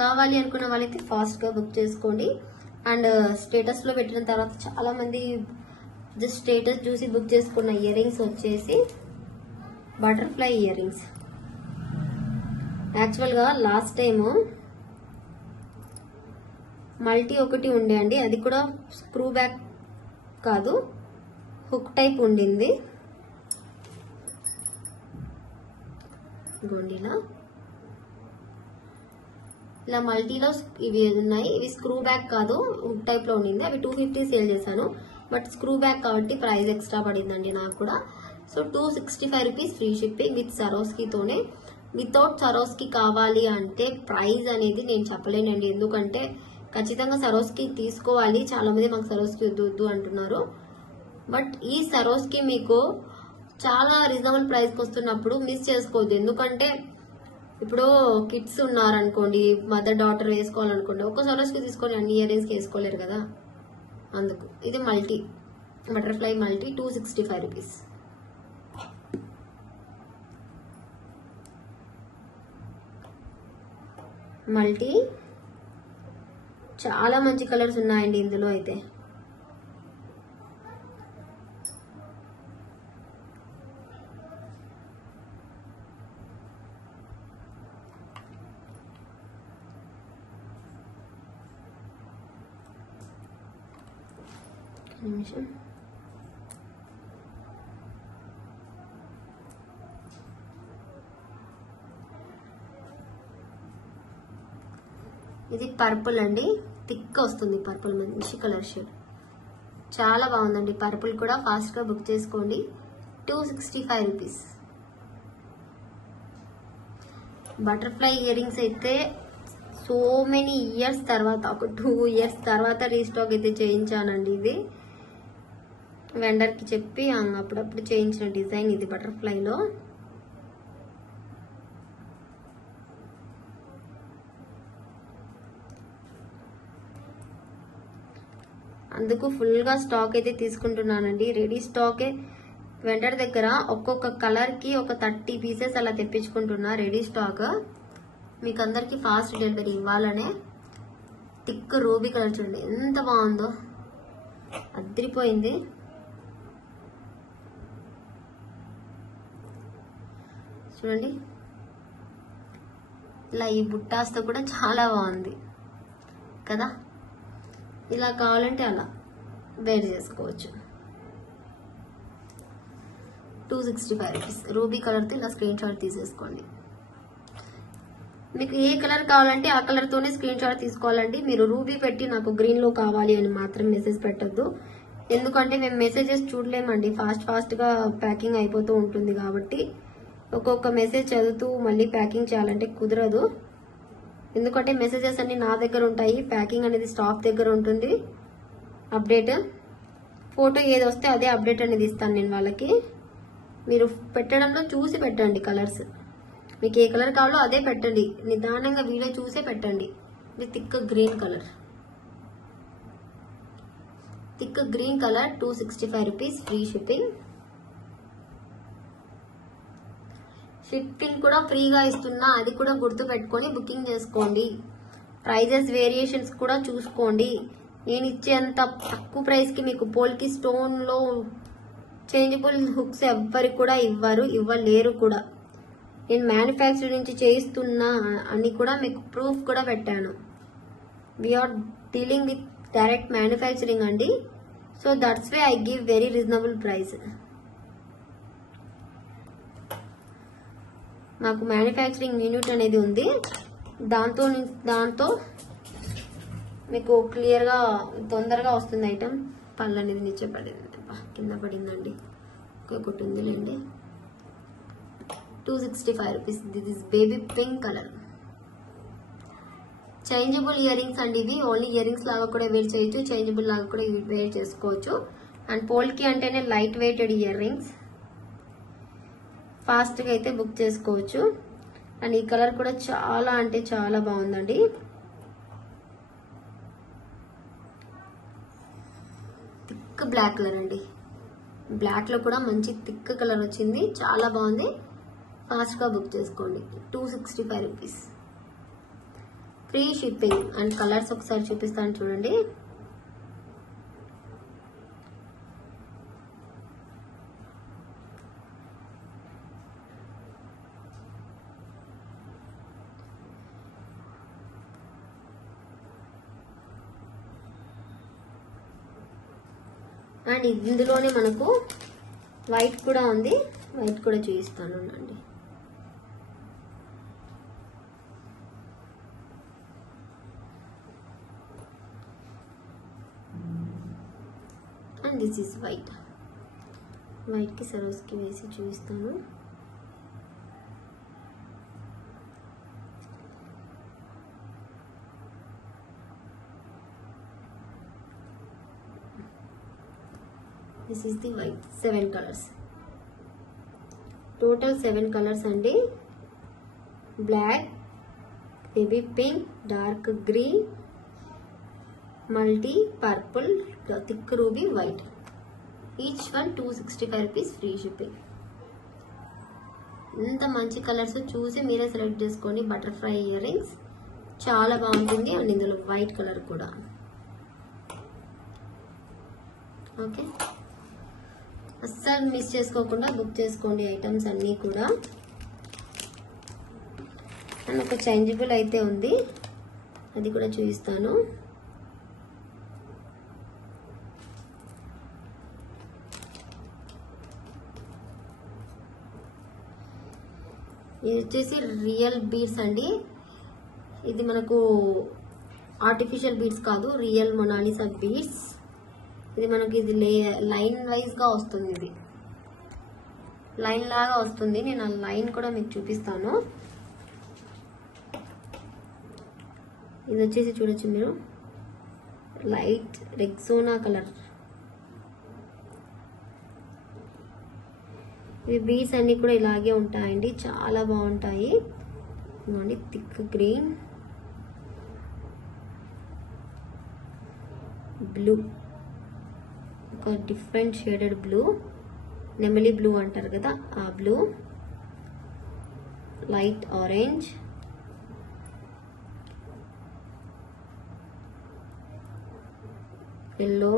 కావాలి అనుకున్న వాళ్ళైతే ఫాస్ట్ గా బుక్ చేసుకోండి. అండ్ స్టేటస్ లో పెట్టిన తర్వాత చాలా మంది జస్ట్ స్టేటస్ చూసి బుక్ చేసుకున్న ఇయర్ రింగ్స్ వచ్చేసి బటర్ఫ్లై ఇయర్ రింగ్స్. యాక్చువల్ గా లాస్ట్ టైము మల్టీ ఒకటి ఉండే అండి, అది కూడా స్క్రూ బ్యాక్ కాదు, హుక్ టైప్ ఉండింది. గొండిలా ఇలా మల్టీలో ఇవి ఉన్నాయి. ఇవి స్క్రూ బ్యాక్ కాదు, హుక్ టైప్ లో ఉండింది. అవి 250 సేల్ చేశాను. బట్ స్క్రూ బ్యాక్ కాబట్టి ప్రైస్ ఎక్స్ట్రా పడిందండి నాకు కూడా. So 265 rupees free shipping with సరోస్కీతోనే. వితౌట్ సరోస్కి కావాలి అంటే ప్రైస్ అనేది నేను చెప్పలేనండి. ఎందుకంటే ఖచ్చితంగా సరోస్కి తీసుకోవాలి. చాలా మంది మాకు సరోస్కి వద్దు అంటున్నారు. బట్ ఈ సరోస్కి మీకు చాలా రీజనబుల్ ప్రైస్కి వస్తున్నప్పుడు మిస్ చేసుకోవద్దు. ఎందుకంటే ఇప్పుడు కిడ్స్ ఉన్నారనుకోండి, మదర్ డాటర్ వేసుకోవాలనుకోండి, ఒక్క సరోస్కి తీసుకొని అన్ని ఇయర్ రింగ్స్కి వేసుకోలేరు కదా. అందుకు ఇది multi, butterfly multi 265 rupees. Multi చాలా మంచి కలర్స్ ఉన్నాయండి ఇందులో అయితే. నిమిషం. ఇది పర్పుల్ అండి, థిక్ వస్తుంది పర్పుల్, మంచి కలర్ షేడ్, చాలా బాగుందండి. పర్పుల్ కూడా ఫాస్ట్ గా బుక్ చేసుకోండి. 265 రూపీస్. బటర్ఫ్లై ఇయర్ రింగ్స్ అయితే సో మెనీ ఇయర్స్ తర్వాత, ఒక 2 ఇయర్స్ తర్వాత రీస్టాక్ అయితే చేయించానండి. ఇది వెండర్ కి చెప్పి అప్పుడప్పుడు చేయించిన డిజైన్ ఇది బటర్ఫ్లైలో. అందుకు ఫుల్ గా స్టాక్ అయితే తీసుకుంటున్నానండి. రెడీ స్టాకే వెండర్ దగ్గర. ఒక్కొక్క కలర్ కి ఒక 30 పీసెస్ అలా తెప్పించుకుంటున్నా రెడీ స్టాక్. మీకు అందరికి ఫాస్ట్ డెలివరీ ఇవ్వాలనే. థిక్ రూబీ కలర్ చూడండి ఎంత బాగుందో, అదిరిపోయింది. చూడండి ఇలా ఈ బుట్టాస్తో కూడా చాలా బాగుంది కదా. ఇలా కావాలంటే అలా వేర్ చేసుకోవచ్చు. 265 రూపీస్. రూబీ కలర్తో ఇలా స్క్రీన్ షాట్ తీసేసుకోండి. మీకు ఏ కలర్ కావాలంటే ఆ కలర్ తోనే స్క్రీన్ షాట్ తీసుకోవాలండి. మీరు రూబీ పెట్టి నాకు గ్రీన్ లో కావాలి అని మాత్రం మెసేజ్ పెట్టద్దు. ఎందుకంటే మేము మెసేజెస్ చూడలేమండి, ఫాస్ట్ గా ప్యాకింగ్ అయిపోతూ ఉంటుంది కాబట్టి ఒక్కొక్క మెసేజ్ చదువుతూ మళ్ళీ ప్యాకింగ్ చేయాలంటే కుదరదు. ఎందుకంటే మెసేజెస్ అన్ని నా దగ్గర ఉంటాయి, ప్యాకింగ్ అనేది స్టాఫ్ దగ్గర ఉంటుంది. అప్డేట్ ఫోటో ఏది వస్తే అదే అప్డేట్ అనేది ఇస్తాను నేను వాళ్ళకి. మీరు పెట్టడంలో చూసి పెట్టండి కలర్స్. మీకు ఏ కలర్ కావాలో అదే పెట్టండి, నిదానంగా వీడియో చూసే పెట్టండి. ఇది thick green colour, thick green colour 265 rupees free shipping. Shipping కూడా ఫ్రీగా ఇస్తున్నా, అది కూడా గుర్తు పెట్టుకొని బుకింగ్ చేసుకోండి. ప్రైజెస్ వేరియేషన్స్ కూడా చూసుకోండి. నేను ఇచ్చేంత తక్కువ ప్రైస్ కి మీకు పోల్కి స్టోన్ లో చేంజబుల్ హుక్స్ ఎవ్వరికి కూడా ఇవ్వలేరు కూడా. నేను మ్యానుఫ్యాక్చర్ నుంచి చేయిస్తున్నా అని కూడా మీకు ప్రూఫ్ కూడా పెట్టాను. We're dealing with direct manufacturing అండి. So that's way I give very reasonable price. మాకు మ్యానుఫ్యాక్చరింగ్ యూనిట్ అనేది ఉంది. దాంతో మీకు క్లియర్ గా తొందరగా వస్తుంది ఐటమ్. పళ్ళు అనేది నిచ్చే పడింది, కింద పడిందండి, ఒకటి ఉందిలేండి. 265 rupees. This is baby pink colour. Changeable ear rings అండి ఇవి. ఓన్లీ ఇయర్ రింగ్స్ లాగా కూడా వేర్ చేయొచ్చు, చేంజబుల్ లాగా కూడా వేర్ చేసుకోవచ్చు. అండ్ పోల్కి అంటేనే light weighted earrings. Fast గా అయితే బుక్ చేసుకోవచ్చు. అండ్ ఈ కలర్ కూడా చాలా అంటే చాలా బాగుందండి. థిక్ బ్లాక్ కలర్ అండి. బ్లాక్ లో కూడా మంచి థిక్ కలర్ వచ్చింది, చాలా బాగుంది. ఫాస్ట్ గా బుక్ చేసుకోండి. 265 rupees free shipping. And colours ఒకసారి చూపిస్తాను చూడండి. అండ్ ఇందులోనే మనకు వైట్ కూడా ఉంది, వైట్ కూడా చూపిస్తాను అండి. అండ్ దిస్ ఈస్ వైట్, వైట్కి సరోస్కి వేసి చూపిస్తాను. This is the white, 7 colors. Total 7 colors అండి. Black, baby pink, dark green, multi, purple, thick ruby, white. Each one 265 rupees, free shipping. ఇంత మంచి కలర్స్ చూసి మీరే సెలెక్ట్ చేసుకోండి. బటర్ఫ్లై ఇయర్ రింగ్స్ చాలా బాగుంటుంది. అండ్ ఇందులో వైట్ కలర్ కూడా. ఓకే, అస్సలు మిస్ చేసుకోకుండా బుక్ చేసుకోండి ఐటమ్స్ అన్నీ కూడా. అండ్ ఒక చేంజబుల్ అయితే ఉంది, అది కూడా చూపిస్తాను. ఇది వచ్చేసి రియల్ బీడ్స్ అండి. ఇది మనకు ఆర్టిఫిషియల్ బీడ్స్ కాదు, రియల్ మొనాలిసా బీడ్స్. ఇది మనకి ఇది లైన్ వైజ్ గా వస్తుంది, ఇది లైన్ లాగా వస్తుంది. నేను ఆ లైన్ కూడా మీకు చూపిస్తాను. ఇది వచ్చేసి చూడొచ్చు మీరు, లైట్ రెక్సోనా కలర్. ఇవి బీడ్స్ అన్ని కూడా ఇలాగే ఉంటాయండి, చాలా బాగుంటాయి. ఇదిగోండి, థిక్ గ్రీన్, బ్లూ, ఒక డిఫరెంట్ షేడెడ్ బ్లూ, నెమలి బ్లూ అంటారు కదా ఆ బ్లూ, లైట్ ఆరెంజ్, ఎల్లో,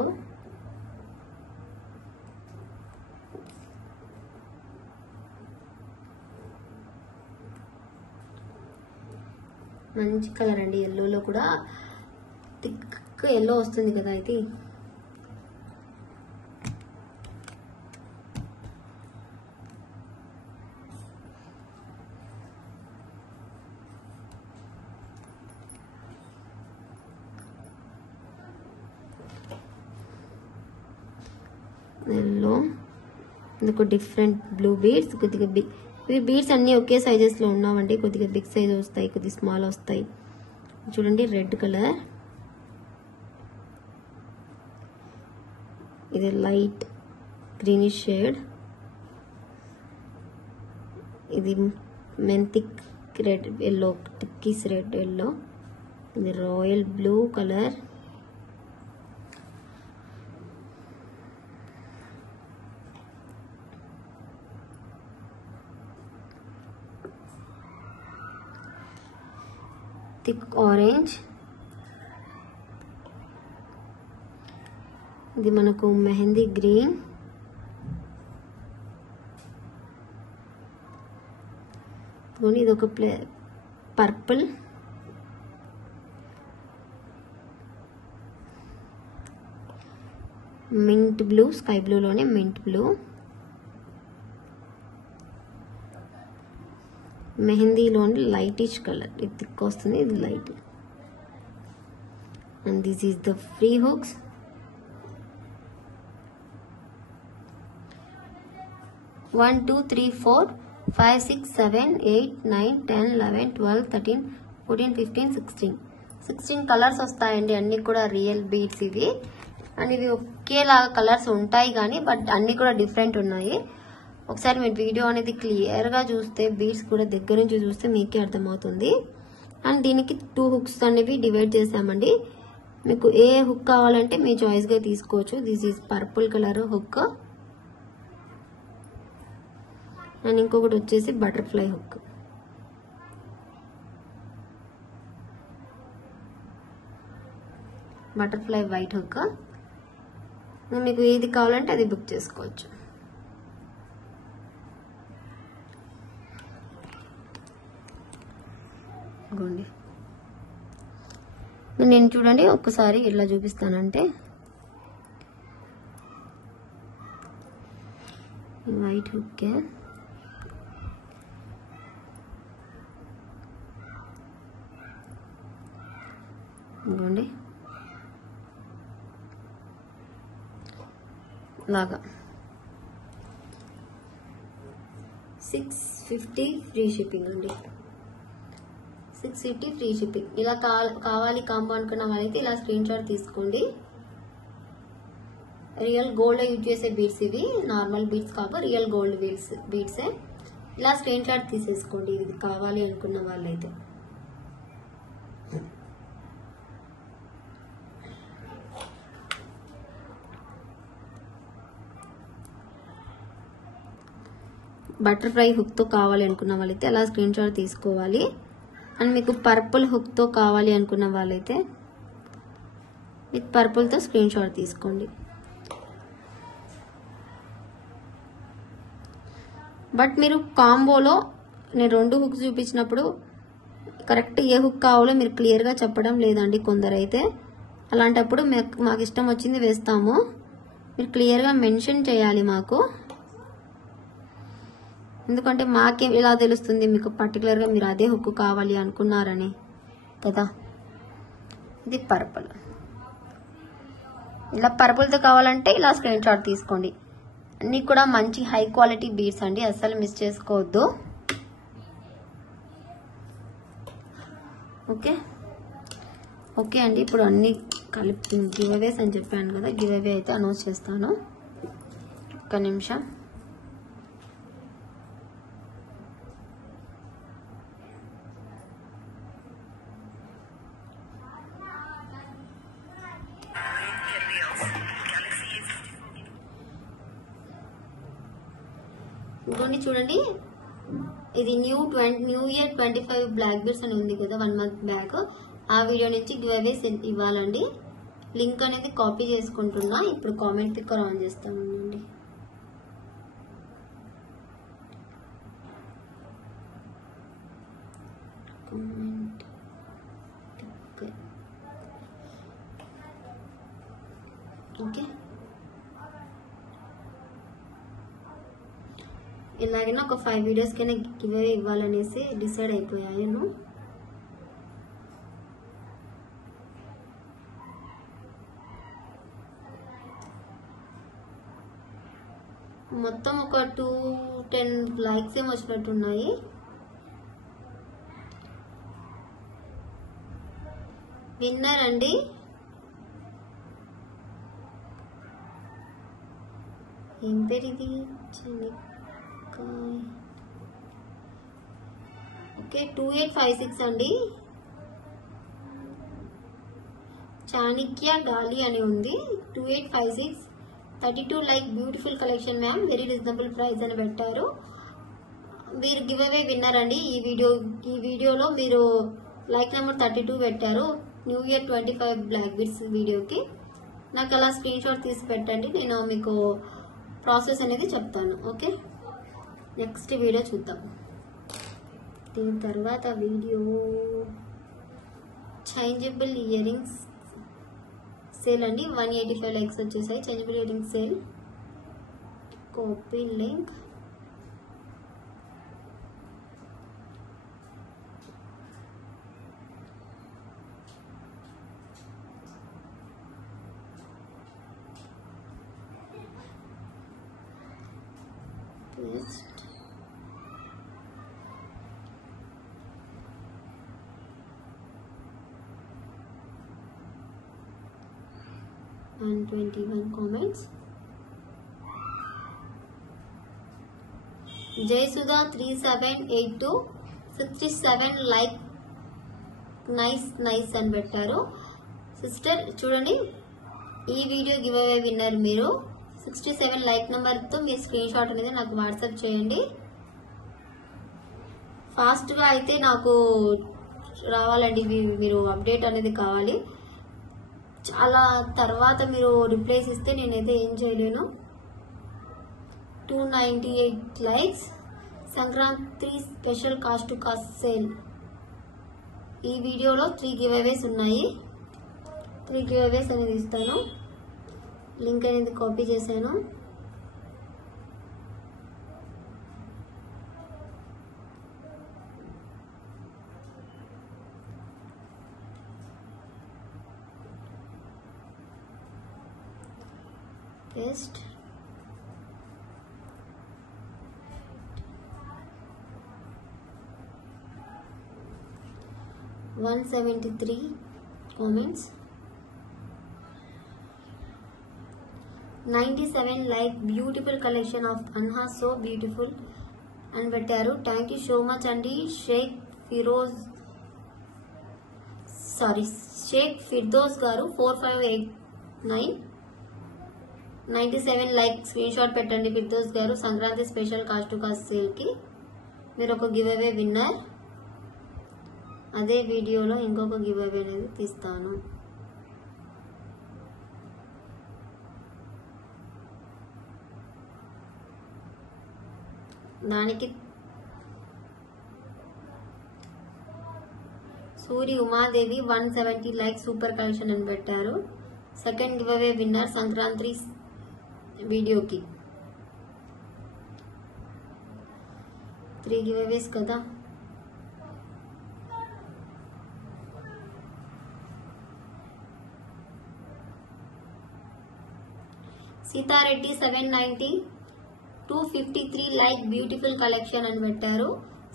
మంచి కలర్ అండి. ఎల్లోలో కూడా థిక్ ఎల్లో వస్తుంది కదా ఇది. ఎల్లో, ఇందుకు డిఫరెంట్ బ్లూ బీడ్స్, కొద్దిగా బిగ్. ఇవి బీడ్స్ అన్ని ఒకే సైజెస్ లో ఉన్నామండి, కొద్దిగా బిగ్ సైజ్ వస్తాయి, కొద్దిగా స్మాల్ వస్తాయి. చూడండి, రెడ్ కలర్, ఇది లైట్ గ్రీనిష్ షేడ్, ఇది మెంతిక్ రెడ్ ఎల్లో, టిక్కీస్ రెడ్ ఎల్లో, ఇది royal blue colour, thick orange, ఇది మనకు మెహందీ గ్రీన్, ఇది ఒక పర్పుల్, మింట్ బ్లూ, స్కై బ్లూలోనే మింట్ బ్లూ, మెహందీలోని లైటిష్ కలర్, ఇది థిక్ వస్తుంది, ఇది light. And this is the free hooks. One 2 3 4 5 6 7 8 9 10 11 12 13 14 15 16 colours వస్తాయండి. అన్ని కూడా రియల్ బీడ్స్ ఇవి. అండ్ ఇవి ఒకేలాగా కలర్స్ ఉంటాయి కానీ బట్ అన్ని కూడా డిఫరెంట్ ఉన్నాయి. ఒకసారి మీరు వీడియో అనేది క్లియర్గా చూస్తే, బీడ్స్ కూడా దగ్గర నుంచి చూస్తే మీకే అర్థమవుతుంది. అండ్ దీనికి 2 హుక్స్ అనేవి డివైడ్ చేసామండి. మీకు ఏ హుక్ కావాలంటే మీ చాయిస్గా తీసుకోవచ్చు. This is purple colour hook, and ఇంకొకటి వచ్చేసి butterfly hook. Butterfly white hook. మీకు ఏది కావాలంటే అది బుక్ చేసుకోవచ్చు. నేను చూడండి ఒక్కసారి ఎలా చూపిస్తానంటే, వైట్ హుక్కే. ఇదిగోండి లాగా 650 ఫ్రీ షిప్పింగ్ అండి. 650 ఫ్రీ షిప్పింగ్. ఇలా కావాలి కాంబో అనుకున్న వాళ్ళైతే ఇలా స్క్రీన్ షాట్ తీసుకోండి. రియల్ గోల్డ్ యూజ్ చేసే బీడ్స్ ఇవి, నార్మల్ బీడ్స్ కాదు, రియల్ గోల్డ్ బీడ్సే. ఇలా స్క్రీన్ షాట్ తీసేసుకోండి ఇది కావాలి అనుకున్న వాళ్ళైతే. బటర్ఫ్లై హుక్తో కావాలి అనుకున్న వాళ్ళైతే అలా స్క్రీన్ షాట్ తీసుకోవాలి. అండ్ మీకు పర్పుల్ హుక్తో కావాలి అనుకున్న వాళ్ళైతే విత్ పర్పుల్తో స్క్రీన్ షాట్ తీసుకోండి. బట్ మీరు కాంబోలో నేను 2 హుక్స్ చూపించినప్పుడు కరెక్ట్ ఏ హుక్ కావాలో మీరు క్లియర్గా చెప్పడం లేదండి కొందరైతే. అలాంటప్పుడు మాకు ఇష్టం వచ్చింది వేస్తాము, మీరు క్లియర్గా మెన్షన్ చేయాలి మాకు. ఎందుకంటే మాకేం ఇలా తెలుస్తుంది మీకు పర్టికులర్గా మీరు అదే హుక్ కావాలి అనుకున్నారని కదా. ఇది పర్పుల్. ఇలా పర్పుల్తో కావాలంటే ఇలా స్క్రీన్ షాట్ తీసుకోండి. అన్నీ కూడా మంచి హై క్వాలిటీ బీడ్స్ అండి, అస్సలు మిస్ చేసుకోవద్దు. ఓకే ఓకే అండి. ఇప్పుడు అన్ని కలిపి గివ్ అవేస్ అని చెప్పాను కదా, గివ్ అవే అయితే అనౌన్స్ చేస్తాను. ఒక్క నిమిషం. ఇంకోండి చూడండి, ఇది న్యూ ఇయర్ 25 బ్లాక్ బీడ్స్ అని ఉంది కదా 1 month బ్యాక్. ఆ వీడియో నుంచి గివ్ అవేస్ ఇవ్వాలండి. లింక్ అనేది కాపీ చేసుకుంటున్నా. ఇప్పుడు కామెంట్ పిక్కర్ ఆన్ చేస్తామండి. Comment picker. ఓకే, ఎలాగైనా ఒక 5 వీడియోస్ కైనా గివ్ అవే ఇవ్వాలనేసి డిసైడ్ అయిపోయాను. మొత్తం ఒక 210 లైక్స్ ఏమో వచ్చినట్టున్నాయి. విన్నర్ అండి ఏం పేరు ఇది? ఓకే 2856 అండి. చాణిక్య గాలి అని ఉంది. 2856 32 like beautiful collection ma'am, very reasonable price అని పెట్టారు. మీరు గివ్ అవే విన్నర్ అండి. ఈ వీడియోలో మీరు లైక్ నెంబర్ 32 పెట్టారు న్యూ ఇయర్ 25 బ్లాక్ బీడ్స్ వీడియోకి. నాకు అలా స్క్రీన్ షాట్ తీసి పెట్టండి, నేను మీకు ప్రాసెస్ అనేది చెప్తాను. ఓకే, నెక్స్ట్ వీడియో చూద్దాం. దీని తర్వాత video changeable ear rings sale అండి. 185 లైక్స్ వచ్చేసాయి. Changeable ear rings sale. Copy link. Paste. And 21 comments. Jaysuda 3782 67 like nice అని పెట్టారు. సిస్టర్ చూడండి, ఈ వీడియో గివ్ అవే విన్నర్ మీరు 67 లైక్ నెంబర్తో మీ స్క్రీన్ షాట్ అనేది నాకు వాట్సాప్ చేయండి. ఫాస్ట్గా అయితే నాకు రావాలండి, మీరు అప్డేట్ అనేది కావాలి. చాలా తర్వాత మీరు రిప్లైస్ ఇస్తే నేనైతే ఏం చేయలేను. 298 likes. Sankranti special cost to cost sale. ఈ వీడియోలో 3 గివ్ అవేస్ ఉన్నాయి. 3 గివ్ అవేస్ అనేది ఇస్తాను. లింక్ అనేది కాపీ చేశాను. Paste. $173 comments, 97 like beautiful collection of Anha, so beautiful and పెట్టారు. థ్యాంక్ యూ సో మచ్ అండి. షేక్ ఫిర్దోస్ గారు 4589 97 లైక్ స్క్రీన్ షాట్ పెట్టండి ఫిర్దోస్ గారు. Sankranti special cost to cost sale కి మీరు ఒక గివ్ అవే విన్నర్. అదే వీడియోలో ఇంకొక గివ్ అవే అనేది తీస్తాను. దానికి Suri Umadevi 170 like super collection అని పెట్టారు. Second giveaway winner Sankranti వీడియోకి 3 గివ్ అవేస్ కదా. సీతారెడ్డి 790 253 లైక్ బ్యూటిఫుల్ కలెక్షన్ అని పెట్టారు.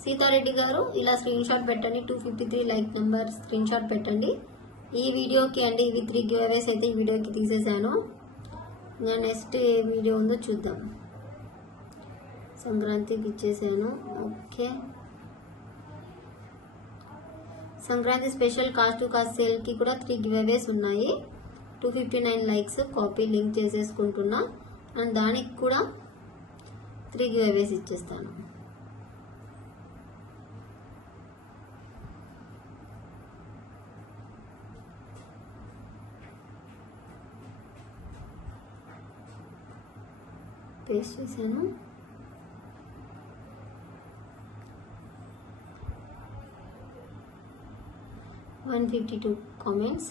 సీతారెడ్డి గారు ఇలా స్క్రీన్ షాట్ పెట్టండి. 253 లైక్ నెంబర్ స్క్రీన్ షాట్ పెట్టండి. ఈ వీడియోకి అండి ఇవి 3 గివ్ అవేస్ అయితే ఈ వీడియోకి తీసేసాను. ఇంకా నెక్స్ట్ ఏ వీడియో ఉందో చూద్దాం. సంక్రాంతికి ఇచ్చేసాను. Okay, Sankranti special cost to cost sale కి కూడా 3 గివ్ అవేస్ ఉన్నాయి. 259 లైక్స్ కాపీ లింక్ చేసేసుకుంటున్నా అండ్ దానికి కూడా 3 గివ్ అవేస్ ఇచ్చేస్తాను. పేస్ట్ చేశాను. $152 comments.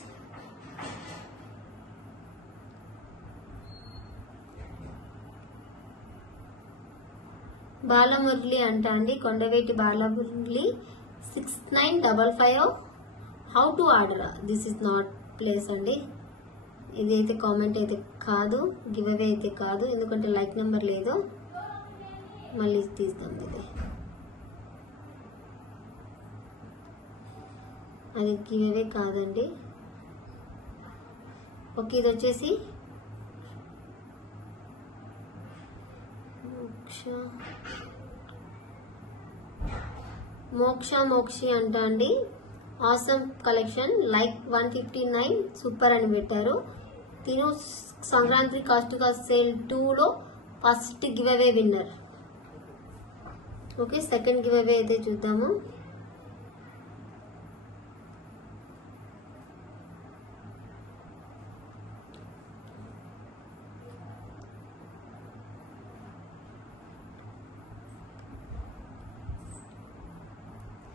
బాలమురళి అంట అండి, Kondaveti Balamurali 6955 how to order. This is not place అండి. ఇది అయితే కామెంట్ అయితే కాదు, గివ్ అవే అయితే కాదు, ఎందుకంటే లైక్ నెంబర్ లేదు. మళ్ళీ తీద్దాం. ఇది అది గివ్ అవే కాదండి. ఓకే, ఇది వచ్చేసి మోక్షి అంట అండి. ఆసమ్ కలెక్షన్ లైక్ 159 సూపర్ అని పెట్టారు. తిను సంక్రాంతి కాస్ట్ కాస్ట్ సేల్ 2లో first giveaway winner. Okay, second giveaway అయితే చూద్దాము.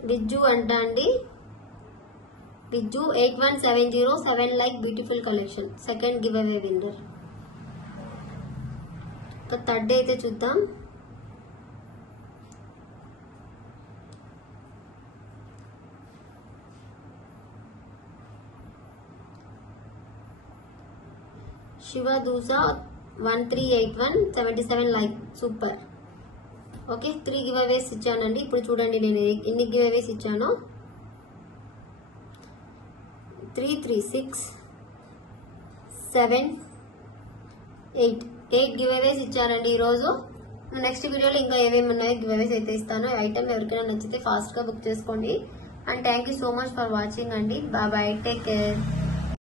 విజ్జు అంట అండి. Vijju 8170 like beautiful collection second giveaway winner. Third అయితే చూద్దాం. శివ దూసా 1381 77 like super. Okay, 3 giveaways ఇచ్చానండి. ఇప్పుడు చూడండి నేను ఎన్ని గివ్ అవేస్ ఇచ్చానో. 3 3 6 7 8 గివ్ అవేస్ ఇచ్చానండి ఈరోజు. నెక్స్ట్ వీడియోలో ఇంకా ఏమేమి ఉన్నాయో గివ్ అవేస్ అయితే ఇస్తాను. ఐటమ్ ఎవరికైనా నచ్చితే ఫాస్ట్ గా బుక్ చేసుకోండి. And thank you so much for watching అండి. Bye bye, take care.